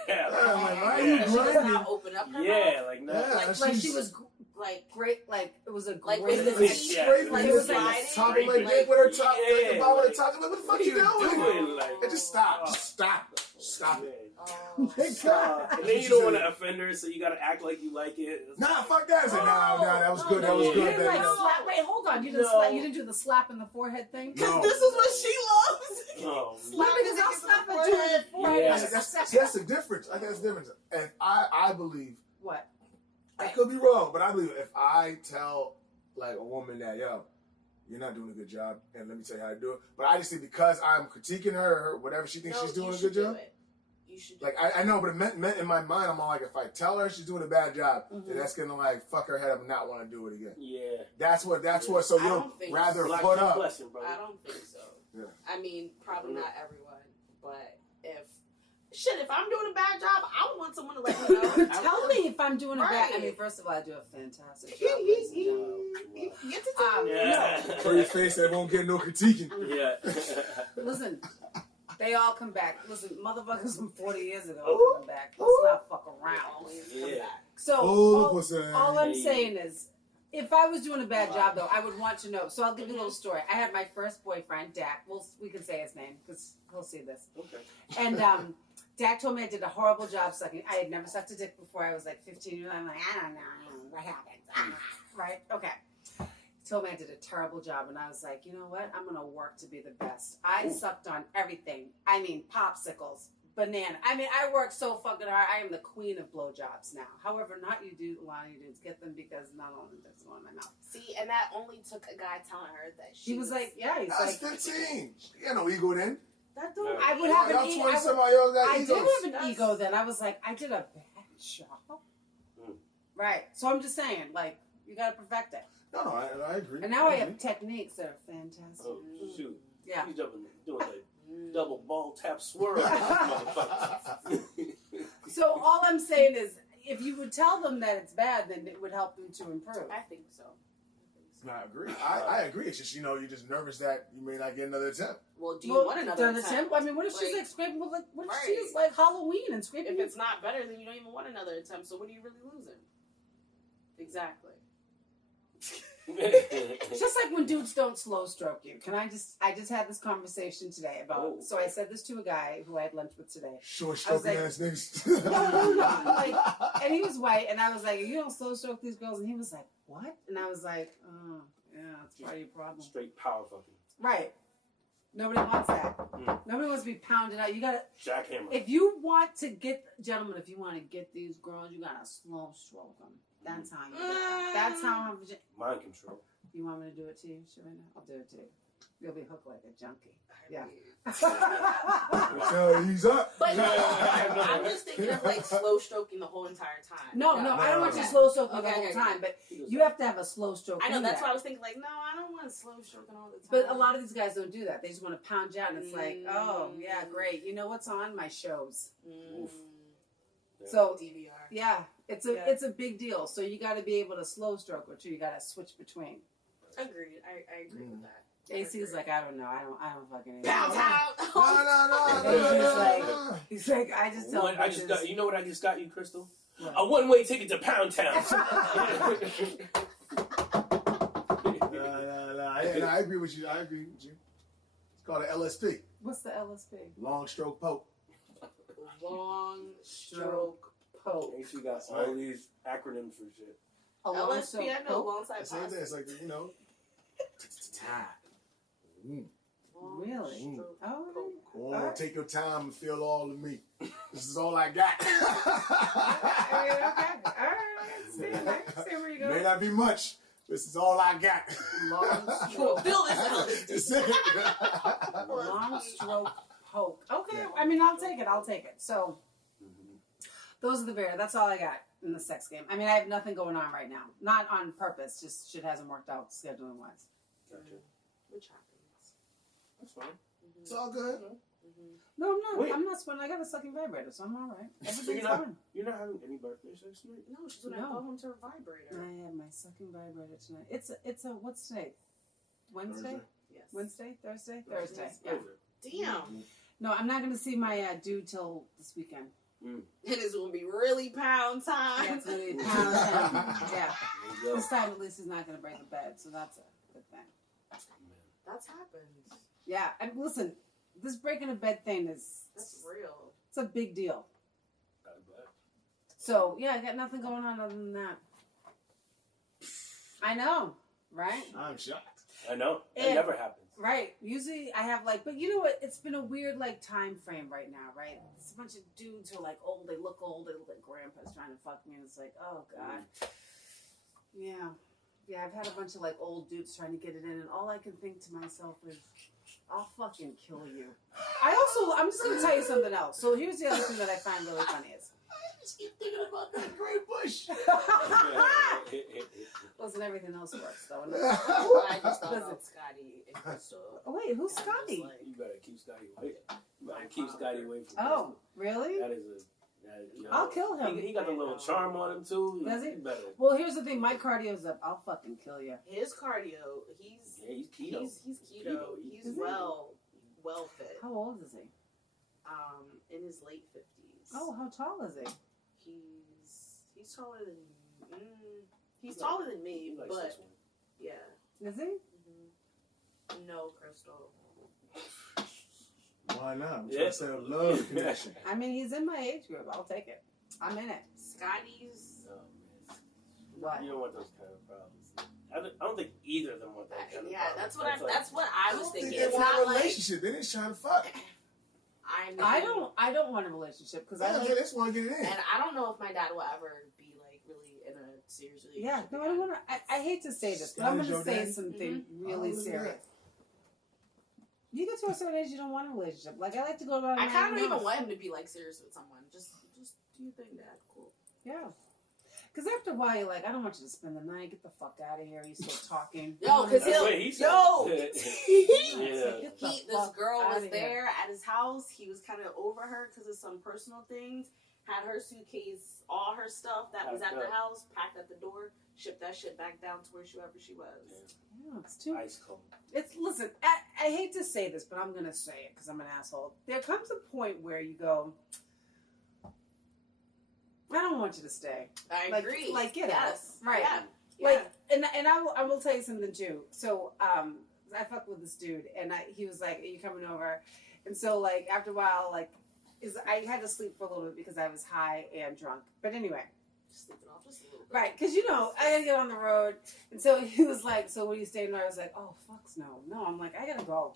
Yeah. Why are She you does grinding? not open up her Yeah, mouth. like no. Yeah, Like she was Like great, like it was a Like great. with the teeth, Yeah. like It was sliding. like top of my Like, dick with her top, yeah, the bottom of like, the top. What the fuck What are you doing? Like, And just stop. Just stop. Stop it. Oh. And then you don't want to offend her, so you gotta act like you like it. Nah, fuck that. I said, nah, that was good. That was You good. didn't like That, slap. Wait, hold on. You didn't No. slap. You didn't do the slap in the forehead thing. No. This is what she loves. Oh, Slap because I'll slap it to the forehead. Yeah. that's the difference. I think that's the difference. And I believe, What? I could be wrong, but I believe if I tell like a woman that, yo, you're not doing a good job, and let me tell you how to do it. But I just think because I'm critiquing her whatever she thinks she's doing a good job. You should do Like I know, but it meant in my mind, I'm all like, if I tell her she's doing a bad job, then that's gonna like fuck her head up and not want to do it again. yeah. That's what. So I you'll don't think rather Black put your up. blessing, brother. I don't think so. Yeah. I mean, probably not everyone, but if I'm doing a bad job, I would want someone to let me know. Tell me if I'm doing a bad. I Right. mean, first of all, I do a fantastic job. ladies and gentlemen. Get to tell me. Yeah. For your face, that won't get no critiquing. Yeah. Listen, they all come back. Listen, motherfuckers from 40 years ago are coming back. Let's not fuck around. Always Yeah. come back. So Oh, pussy. all I'm saying is, if I was doing a bad job, though, I would want to know. So I'll give you a little story. I had my first boyfriend, Dak. We can say his name because he'll see this. Okay. And Dak told me I did a horrible job sucking. I had never sucked a dick before. I was like 15 years old. I'm like, I don't know what happened. Right? Okay. He told me I did a terrible job, and I was like, you know what? I'm going to work to be the best. I sucked on everything. I mean, popsicles, banana. I mean, I work so fucking hard. I am the queen of blowjobs now. However, not you do. A lot of you dudes get them because not all of them doesn't go in my mouth. See, and that only took a guy telling her that she He was like, yeah, he's That's like, 15. She got no ego then. that dude. Yeah. I would have an Y'all ego. 20 some of y'all got I egos. did have an ego then. I was like, I did a bad job. Right. So I'm just saying, like, you got to perfect it. No, I agree. And now I have techniques that are fantastic. Oh, shoot. Yeah. He's doing like double ball tap swirl. Motherfucker. So all I'm saying is, if you would tell them that it's bad, then it would help them to improve. I think so. I agree. I agree. It's just, you're just nervous that you may not get another attempt. Well, do you Well, want another done attempt? I mean, what if she's Like, like scraping with like, what if right. she's like Halloween and scraping? If it's not better, then you don't even want another attempt. So what are you really losing? Exactly. It's just like when dudes don't slow stroke you. I just had this conversation today about. Oh. So I said this to a guy who I had lunch with today. Short I was stroking like, ass niggas. No. Like, and he was white, and I was like, you don't slow stroke these girls, and he was like, what? And I was like, oh, yeah, that's part of your problem. Straight power fucking. Right. Nobody wants that. Nobody wants to be pounded out. You gotta. Jackhammer. If you want to get, gentlemen, if you want to get these girls, you gotta slow stroke them. That's how you get them. That's how. Mind control. You want me to do it to you, Sheritta? I'll do it to you. You'll be hooked like a junkie. Yeah. So he's up. But I'm just thinking of like slow stroking the whole entire time. No, I don't want you slow stroking the Okay, whole okay. time, but you have to have a slow stroke. I know, in that's there. why I was thinking like, no, I don't want slow stroking all the time. But a lot of these guys don't do that. They just want to pound you out, and it's like, oh yeah, great. You know what's on my shows? Oof. So DVR. yeah, it's a big deal. So you got to be able to slow stroke or two. You got to switch between. Agreed. I agree with that. AC's like, I don't know. I don't fucking. Pound No. He's like, I just tell him. You know what I just got you, Crystal? What? A one-way ticket to Pound Town. No, I agree with you. It's called an LSP. What's the LSP? Long stroke poke. Long stroke poke. AC got all these acronyms for shit. A long LSP, stroke I know poke? alongside It's like that. It's like, Really? Oh. Go on, take your time and feel all of me. This is all I got. I mean, okay. All right. I can see where you go. May not be much. This is all I got. Long stroke. Feel this. That's it. Long stroke poke. Okay. I mean, I'll take it. So, those are that's all I got in the sex game. I mean, I have nothing going on right now. Not on purpose. Just shit hasn't worked out scheduling wise. Gotcha. Which happens. That's fine. It's all good. No, I'm not. Wait. I'm not spending. I got a sucking vibrator, so I'm all right. So Everything's you're not fine. you're not having any birthday sex tonight? No, she's gonna No. go home to her vibrator. I have my sucking vibrator tonight. It's a what's today? Wednesday? Yes. Wednesday? Thursday. Yeah. Damn. No, I'm not gonna see my dude till this weekend. And it's gonna be really pound time. Yeah, it's gonna be pound time. Yeah. There you go. This time at least he's not gonna break the bed, so that's a good thing. That's happened. Yeah, and listen, this breaking a bed thing That's real. it's a big deal. Got a bet. So yeah, I got nothing going on other than that. I know, right? I'm shocked. I know. That And- never happens. Right. Usually I have like, but you know what? It's been a weird like time frame right now, right? It's a bunch of dudes who are like old. They look old. They look like grandpas trying to fuck me. And it's like, oh God. Yeah. Yeah, I've had a bunch of like old dudes trying to get it in. And all I can think to myself is, I'll fucking kill you. I'm just going to tell you something else. So here's the other thing that I find really funny is. I just keep thinking about that great bush. Listen, everything else works though. I just thought Listen. about Scotty and Crystal. Oh wait, who's And I'm just Scotty? like, You better keep Scotty away. You better keep Scotty away from Oh, really? That is a... I'll kill him. He got a little charm on him too. Does he? Better. Well, here's the thing. My cardio's up. I'll fucking kill you. his cardio, he's He's keto. He's keto. He's Is he? well fit. How old is he? In his late 50s. Oh, how tall is he? He's taller than he's taller than me, He like but 6'1". yeah. Is he? Mm-hmm. No, Crystal. Why not? I'm Yeah. trying to set up love connection. I mean, he's in my age group. I'll take it. I'm in it. Scotty's. Oh, man. What? You don't want those kind of problems. I don't think either of them want that kind of Yeah, problem. that's what I was don't think thinking. they It's want not a like relationship. They just trying to fuck. I don't want a relationship because I Yeah, like. they just want to get it in. And I don't know if my dad will ever be like really in a serious relationship. Yeah, no, I don't want to. I hate to say this, but I'm going to say something really Oh, look at serious. You get to a certain age, you don't want a relationship. Like I like to go around. I kind of don't even want him to be like serious with someone. Just do your thing, Dad. Cool. Yeah. Because after a while, you're like, I don't want you to spend the night. Get the fuck out of here. You still talking. Yo, because That's what he said. Yeah. This girl was outta there at his house. He was kind of over her because of some personal things. Had her suitcase, all her stuff that was at Packed the up. house, packed at the door, shipped that shit back down to wherever she was. Yeah, it's too. Ice cold. Listen. I hate to say this, but I'm gonna say it because I'm an asshole. There comes a point where you go, I don't want you to stay. I agree. Like get Yes. out, right? Yeah. Like, and I will tell you something too. So, I fucked with this dude, and he was like, "Are you coming over?" And so, like, after a while, like, I had to sleep for a little bit because I was high and drunk. But anyway, Just sleeping off just a little bit. right? Because I gotta get on the road, and so he was like, "So, what are you staying there?" I was like, "Oh, fucks no." I'm like, I gotta go.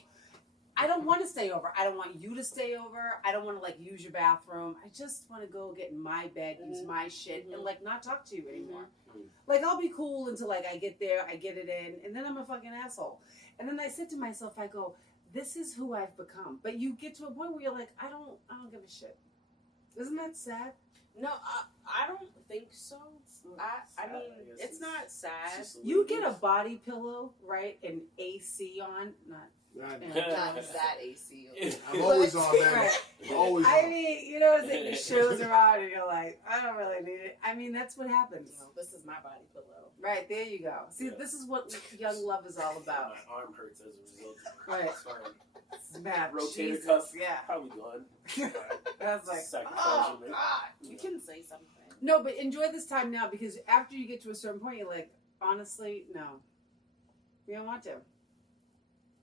I don't want to stay over. I don't want you to stay over. I don't want to like use your bathroom. I just want to go get in my bed, use my shit, and like not talk to you anymore. Like I'll be cool until like I get there, I get it in, and then I'm a fucking asshole. And then I said to myself, I go, this is who I've become. But you get to a point where you're like, I don't give a shit. Isn't that sad? No, I don't think so. I mean, it's not sad. You get a body pillow, right, and AC on, not. Right. Not that AC. I'm always on that. Right. I'm always I on. mean, you know what I'm saying? Your shoes are on, and you're like, I don't really need it. I mean, that's what happens. No, this is my body pillow. Right, there you go. See, this is what young love is all about. My arm hurts as a result. Right. It's fine. It's bad. Rotator Jesus, cuff. yeah. Probably gone. I was like, Sacrifice oh, you, man. God. You can say something. No, but enjoy this time now because after you get to a certain point, you're like, honestly, no. You don't want to.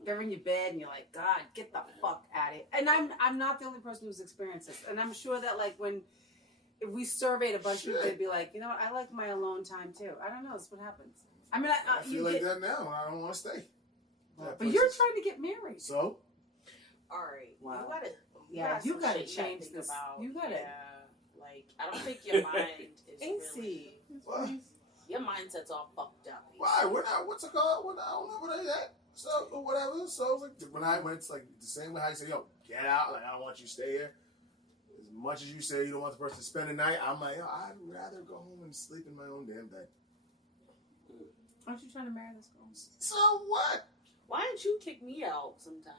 You're in your bed and you're like, God, get the fuck out of it. And I'm not the only person who's experienced this. And I'm sure that like if we surveyed a bunch of people, they'd be like, you know what, I like my alone time too. I don't know, that's what happens. I mean, I feel like that now. I don't want to stay. But you're trying to get married. So? All right. Wow. You You gotta gotta change think this. About. You gotta. Yeah. Like, I don't think your mind is AC. really. What? Your mindset's all fucked up. Why? We're not. What's it called? I don't know what I at. So or whatever. So it's like when I went, it's like the same way how you say, "Yo, get out." Like I don't want you to stay here. As much as you say you don't want the person to spend the night, I'm like, yo, I'd rather go home and sleep in my own damn bed. Aren't you trying to marry this girl? So what? Why don't you kick me out sometimes?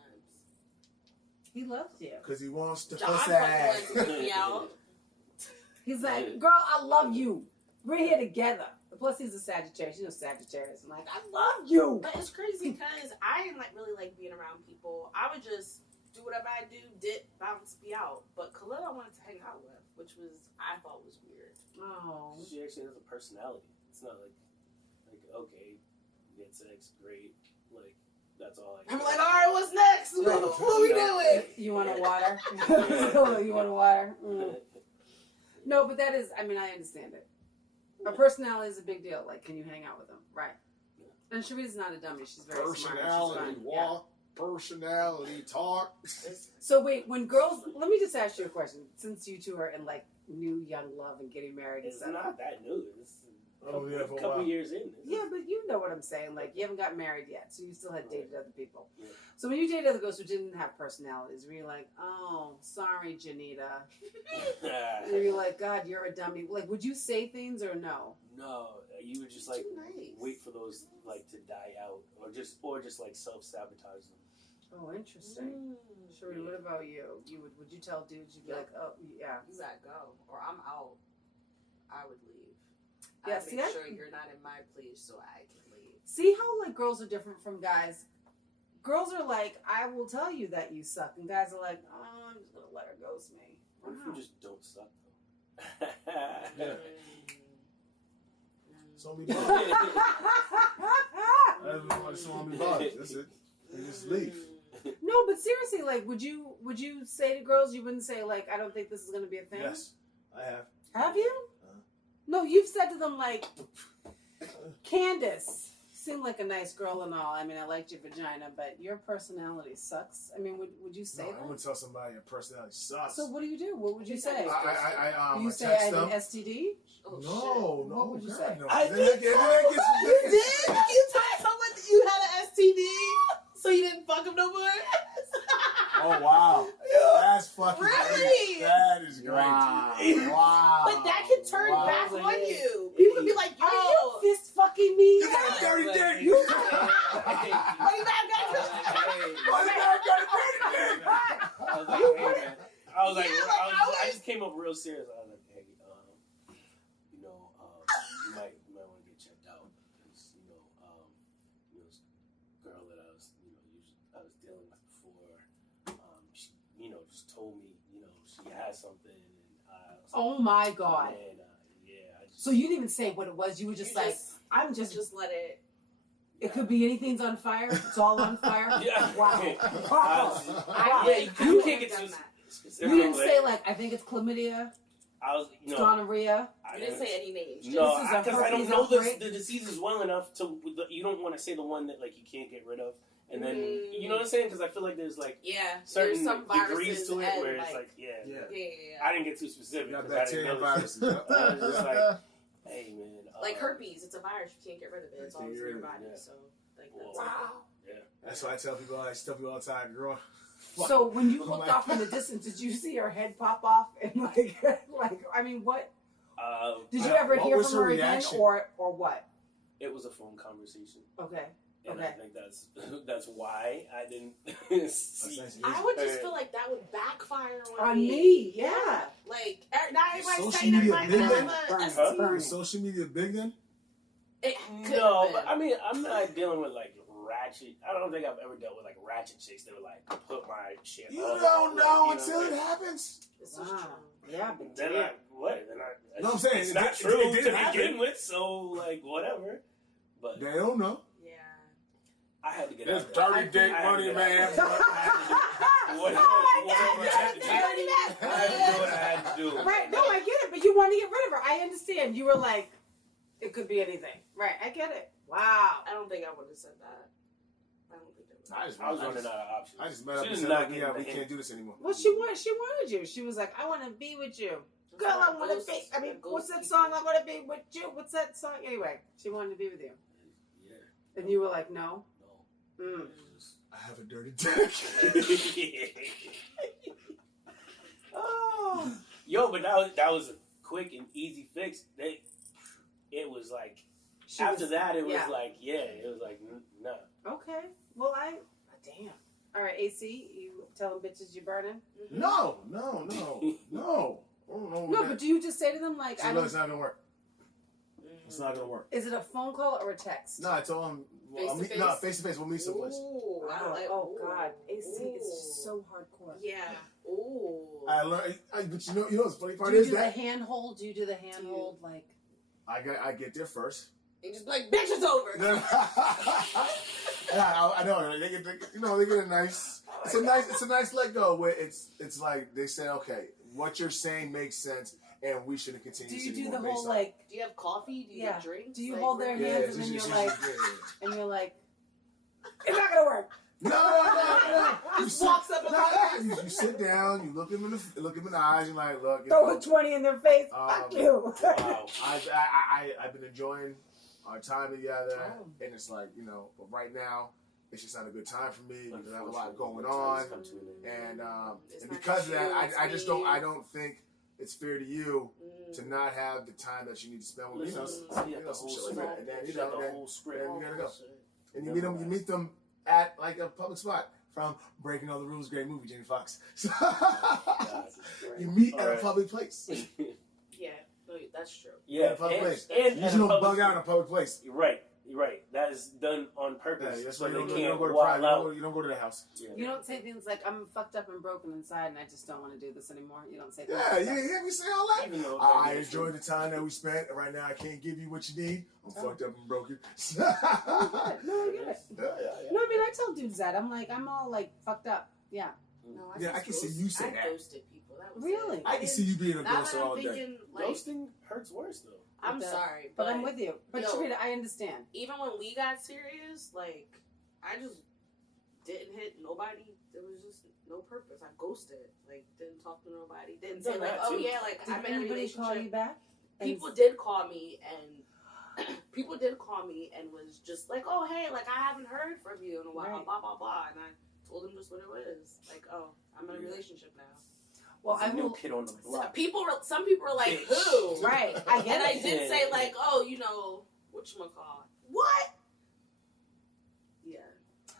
He loves you. Because he wants to John fuss fucking wanted to put me out. He's like, girl, I love you. We're here together. Plus, he's a Sagittarius. You know Sagittarius. I'm like, I love you. But it's crazy because I didn't really like being around people. I would just do whatever I do, dip, bounce, be out. But Khalil I wanted to hang out with, which I thought was weird. Oh. She actually has a personality. It's not like okay, we had sex, great. Like, that's all I I'm like, all right, what's next? What we doing? You want a water? You want a water? Mm. No, but that is, I mean, I understand it. A personality is a big deal. Like, can you hang out with them? Right. And Sharitta's not a dummy. She's very smart. Personality walk, personality talk. So wait, when girls, let me just ask you a question. Since you two are in like new young love and getting married, It's and not that new. It's for a couple while. years in. Yeah, but you know what I'm saying. Like, you haven't got married yet, so you still had dated other people. Yeah. So when you dated other girls who didn't have personalities, were you like, oh, sorry, Janita? Were you like, God, you're a dummy? Like, would you say things or no? No, you would just like Too nice. wait for those like to die out, or just like self-sabotage them. Oh, interesting. Sheree, what about you? Would you tell dudes? You'd be like, oh, yeah. You gotta go, or I'm out. I would leave. Yeah, I'd make sure you're not in my place so I can leave. See how like girls are different from guys? Girls are like, I will tell you that you suck, and guys are like, oh, I'm just gonna let her ghost me. What if you just don't suck though? Yeah. So be bothered. So I'll be bothered. That's it. You just leave. No, but seriously, like, would you say to girls, you wouldn't say like, I don't think this is gonna be a thing? Yes, I have. Have you? No, you've said to them like, Candace, seemed like a nice girl and all. I mean, I liked your vagina, but your personality sucks. I mean, would you say No, that? I wouldn't tell somebody your personality sucks. So what do you do? What would you say? I You say I text have them. an STD? Oh, No, What would you God, say? no. I Then did. that gets- You did? You told someone that you had an STD, so you didn't fuck him no more? Oh wow, that's fucking Really? great. That is great. Wow. But that can turn Wow. back on you. People be like, Are yo, you fist fucking me? You got a dirty dick. You money back, got you. Why you got a dirty dick? I was like, hey, man. I was like, Yeah, like, I just came up real serious. I was like, hey, you might want to get checked out because this girl that I was dealing with before, she, just told me, she has something, and I was Oh my God. man, So you didn't even say what it was. You were just I'm just let it. it could be anything's on fire. It's all on fire. Yeah. Wow. You can't get too specific. You didn't say like, I think it's chlamydia, I was, gonorrhea. You didn't say any names. No, This is a because I don't herpes know outbreak. the diseases well enough to. You don't want to say the one that like you can't get rid of, and then you know what I'm saying? Because I feel like there's like certain there's some viruses degrees to it and, where it's like yeah. I didn't get too specific Got because I didn't know bacteria this. viruses. I was just like, hey man, Like herpes, it's a virus. You can't get rid of it. It's all in your body. Yeah. So like that's Wow. Yeah, That's why I tell people all the time, girl. So when you looked off in the distance, did you see her head pop off and like I mean, what did you ever what hear was from her her again, reaction? or what? it was a phone conversation, Okay. and Okay. I think that's why I didn't see. I would just feel like that would backfire On me, yeah. Like not everybody's Social saying media everybody big does, then? but Burn. Is social media big then? it could No, have but been. I mean, I'm not dealing with like ratchet. I don't think I've ever dealt with like ratchet chicks that were like put my shit. You all don't over, know you until what it I'm happens. This is Wow. true. Yeah, but saying? Then I what? Then I. No, I'm saying, it's it not did- true it did to happen. begin with. So like whatever. But They don't know. Yeah. I had to get There's out. of that. dirty dick I had to money, get man. out of that. Whatever I had to do. I had to do what I had to do. right, no, I get it, but you want to get rid of her. I understand. You were like, it could be anything. Right, I get it. Wow. I don't think I would have said that. I don't think I would. I was running out of options. I just met up She and was said, not like, getting yeah, the we hint. can't do this anymore. Well, she wanted you. She was like, I want to be with you. Girl, I want to be. I mean, what's that song? I want to be with you. What's that song? Anyway, she wanted to be with you. Yeah. And you were like, no? No. Mm. I have a dirty dick. Oh. Yo, but that was a quick and easy fix. It was like after that, it was like it was like no. Okay. Well, damn. All right, AC, you telling bitches you burning? No. No, but do you just say to them like, So, I no, don't... it's not gonna work. It's not gonna work. Is it a phone call or a text? No, I told him. Face-to-face? No, face to face. We'll meet someplace. Ooh, I Wow. like, Oh God, AC Ooh. is just so hardcore. Yeah. Ooh. I learned, but you know the funny part Do you is do that the hand hold? Do you do the hand hold like? I get there first. And just be like, bitch, it's over. I know they get a nice. It's a nice let go where it's like they say, okay, what you're saying makes sense, and we shouldn't continue. Do you do anymore the based whole on- like? Do you have coffee? Do you get drinks? Do you Like, hold their where- hands and then you're like, it's not gonna work. No. Just walks up and You sit down, you look them in the eyes, and like, look. Throw a 20 in their face. Fuck you. Wow. I've been enjoying our time together, Oh. and it's like, but right now, it's just not a good time for me because I have a lot going on, and because of that, I don't think it's fair to you to not have the time that you need to spend with some shit like that, and then then you gotta go, and you meet them at like a public spot. From Breaking All the Rules, great movie, Jamie Foxx. So, you meet at a public place. Yeah, no, that's true. Yeah, At a public place. and You just don't bug out in a public place. You're right. That is done on purpose. Yeah, that's so why you they don't can't go to wild private. out. You don't go to the house. Yeah. You don't say things like, I'm fucked up and broken inside and I just don't want to do this anymore. You don't say things Yeah, like you that. hear me say all that? Even though I enjoyed the time that we spent. Right now, I can't give you what you need. I'm fucked up and broken. No, I get it. Yeah. No, I mean, I tell dudes that. I'm like, I'm all like fucked up. Yeah. No, Yeah, I can see you say that. I ghosted people. That was Really? it. I can see you being a Now ghoster that I'm all day. thinking, like, Ghosting hurts worse though. I'm It does. sorry, But I'm with you. But Yo. Sheritta, I understand. even when we got serious, like, I just didn't hit nobody. There was just no purpose. I ghosted. Like, didn't talk to nobody. Didn't say, Done like, that, oh, too. yeah, like, Did I'm in a anybody relationship. call you back? People did call me and was just like, oh, hey, like, I haven't heard from you in a while, Right. blah, blah, blah. And I told them just what it was. Like, oh, I'm in a relationship now. Well, I There's a new will. kid on the block. Some people were like, who? Right. I get And I it. did say, like, oh, whatchamacallit. What? Yeah.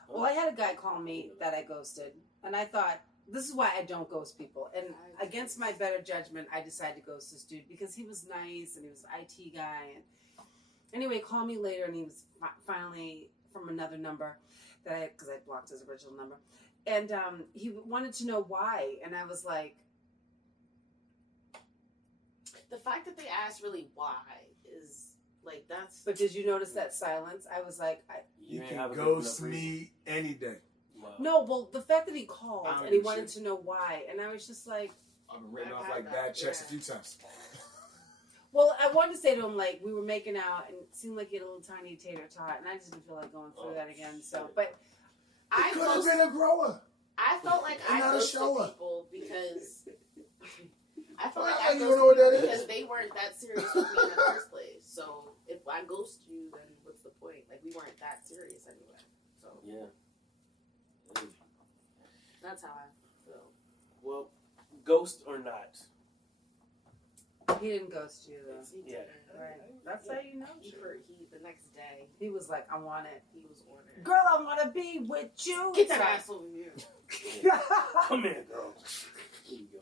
Well, I had a guy call me that I ghosted, and I thought, this is why I don't ghost people. And against my better judgment, I decided to ghost this dude because he was nice and he was an IT guy. And anyway, call me later, and he was finally from another number because I blocked his original number, and he wanted to know why, and I was like, The fact that they asked really why is, like, that's... but did you notice that silence? I was like, You ain't can have a good ghost enough reason. me any day. Wow. no. Well, the fact that he called I don't and he give a wanted shit. to know why, and I was just like. I've been written I've off had like that, bad checks yeah. a few times. Well, I wanted to say to him, like, we were making out, and it seemed like he had a little tiny tater tot, and I just didn't feel like going through that again. So, but I Could have felt, been a grower. I felt like And I not a ghosted shower. people because... I felt Well, like I you don't know what ghosted that people is. because they weren't that serious with me in the first place. So if I ghost you, then what's the point? Like, we weren't that serious anyway. So Yeah. that's how I feel. Well, ghost or not. he didn't ghost you, though. He Yeah. didn't. Right. That's how you know. He the next day, He was like, I want it. he was on it. Girl, I want to be with you. Get that ass over here. Come here, girl. Here you go.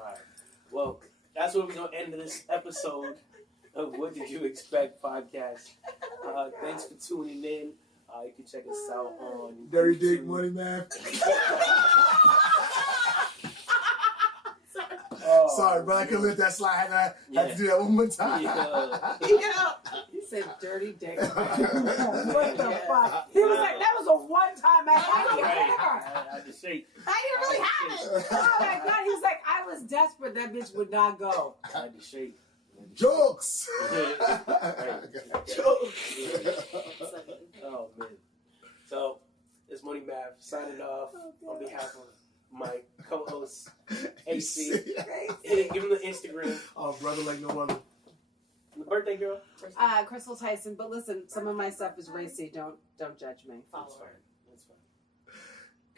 All right. Well, that's where we're going to end this episode of What Did You Expect podcast. Thanks for tuning in. You can check us out on Dirty Dick YouTube. Money Man. Oh, Sorry, but I couldn't let that slide. I had to do that one more time. Yeah. He said dirty dick. What the fuck? He was like, that was a one-time act. I don't care. I just say. I didn't really have it. Oh my God. He was like, I was desperate. That bitch would not go. I had to shake. Jokes. Oh man. So it's Money Math signing off on behalf of my co-host AC. Give him the Instagram. Oh, brother, like no other. The birthday girl. Crystal Tyson. But listen, some of my stuff is racy. Don't judge me. Follow That's her.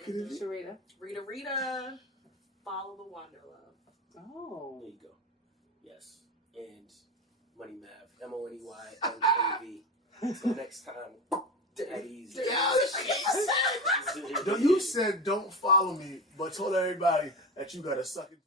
fine. That's fine. Sheritta. Rita. Follow the Wanderlove. Oh. There you go. Yes. And Money Mav. MONEYMAV. Until next time. Daddy's. Yeah, You said don't follow me, but told everybody that you gotta suck it.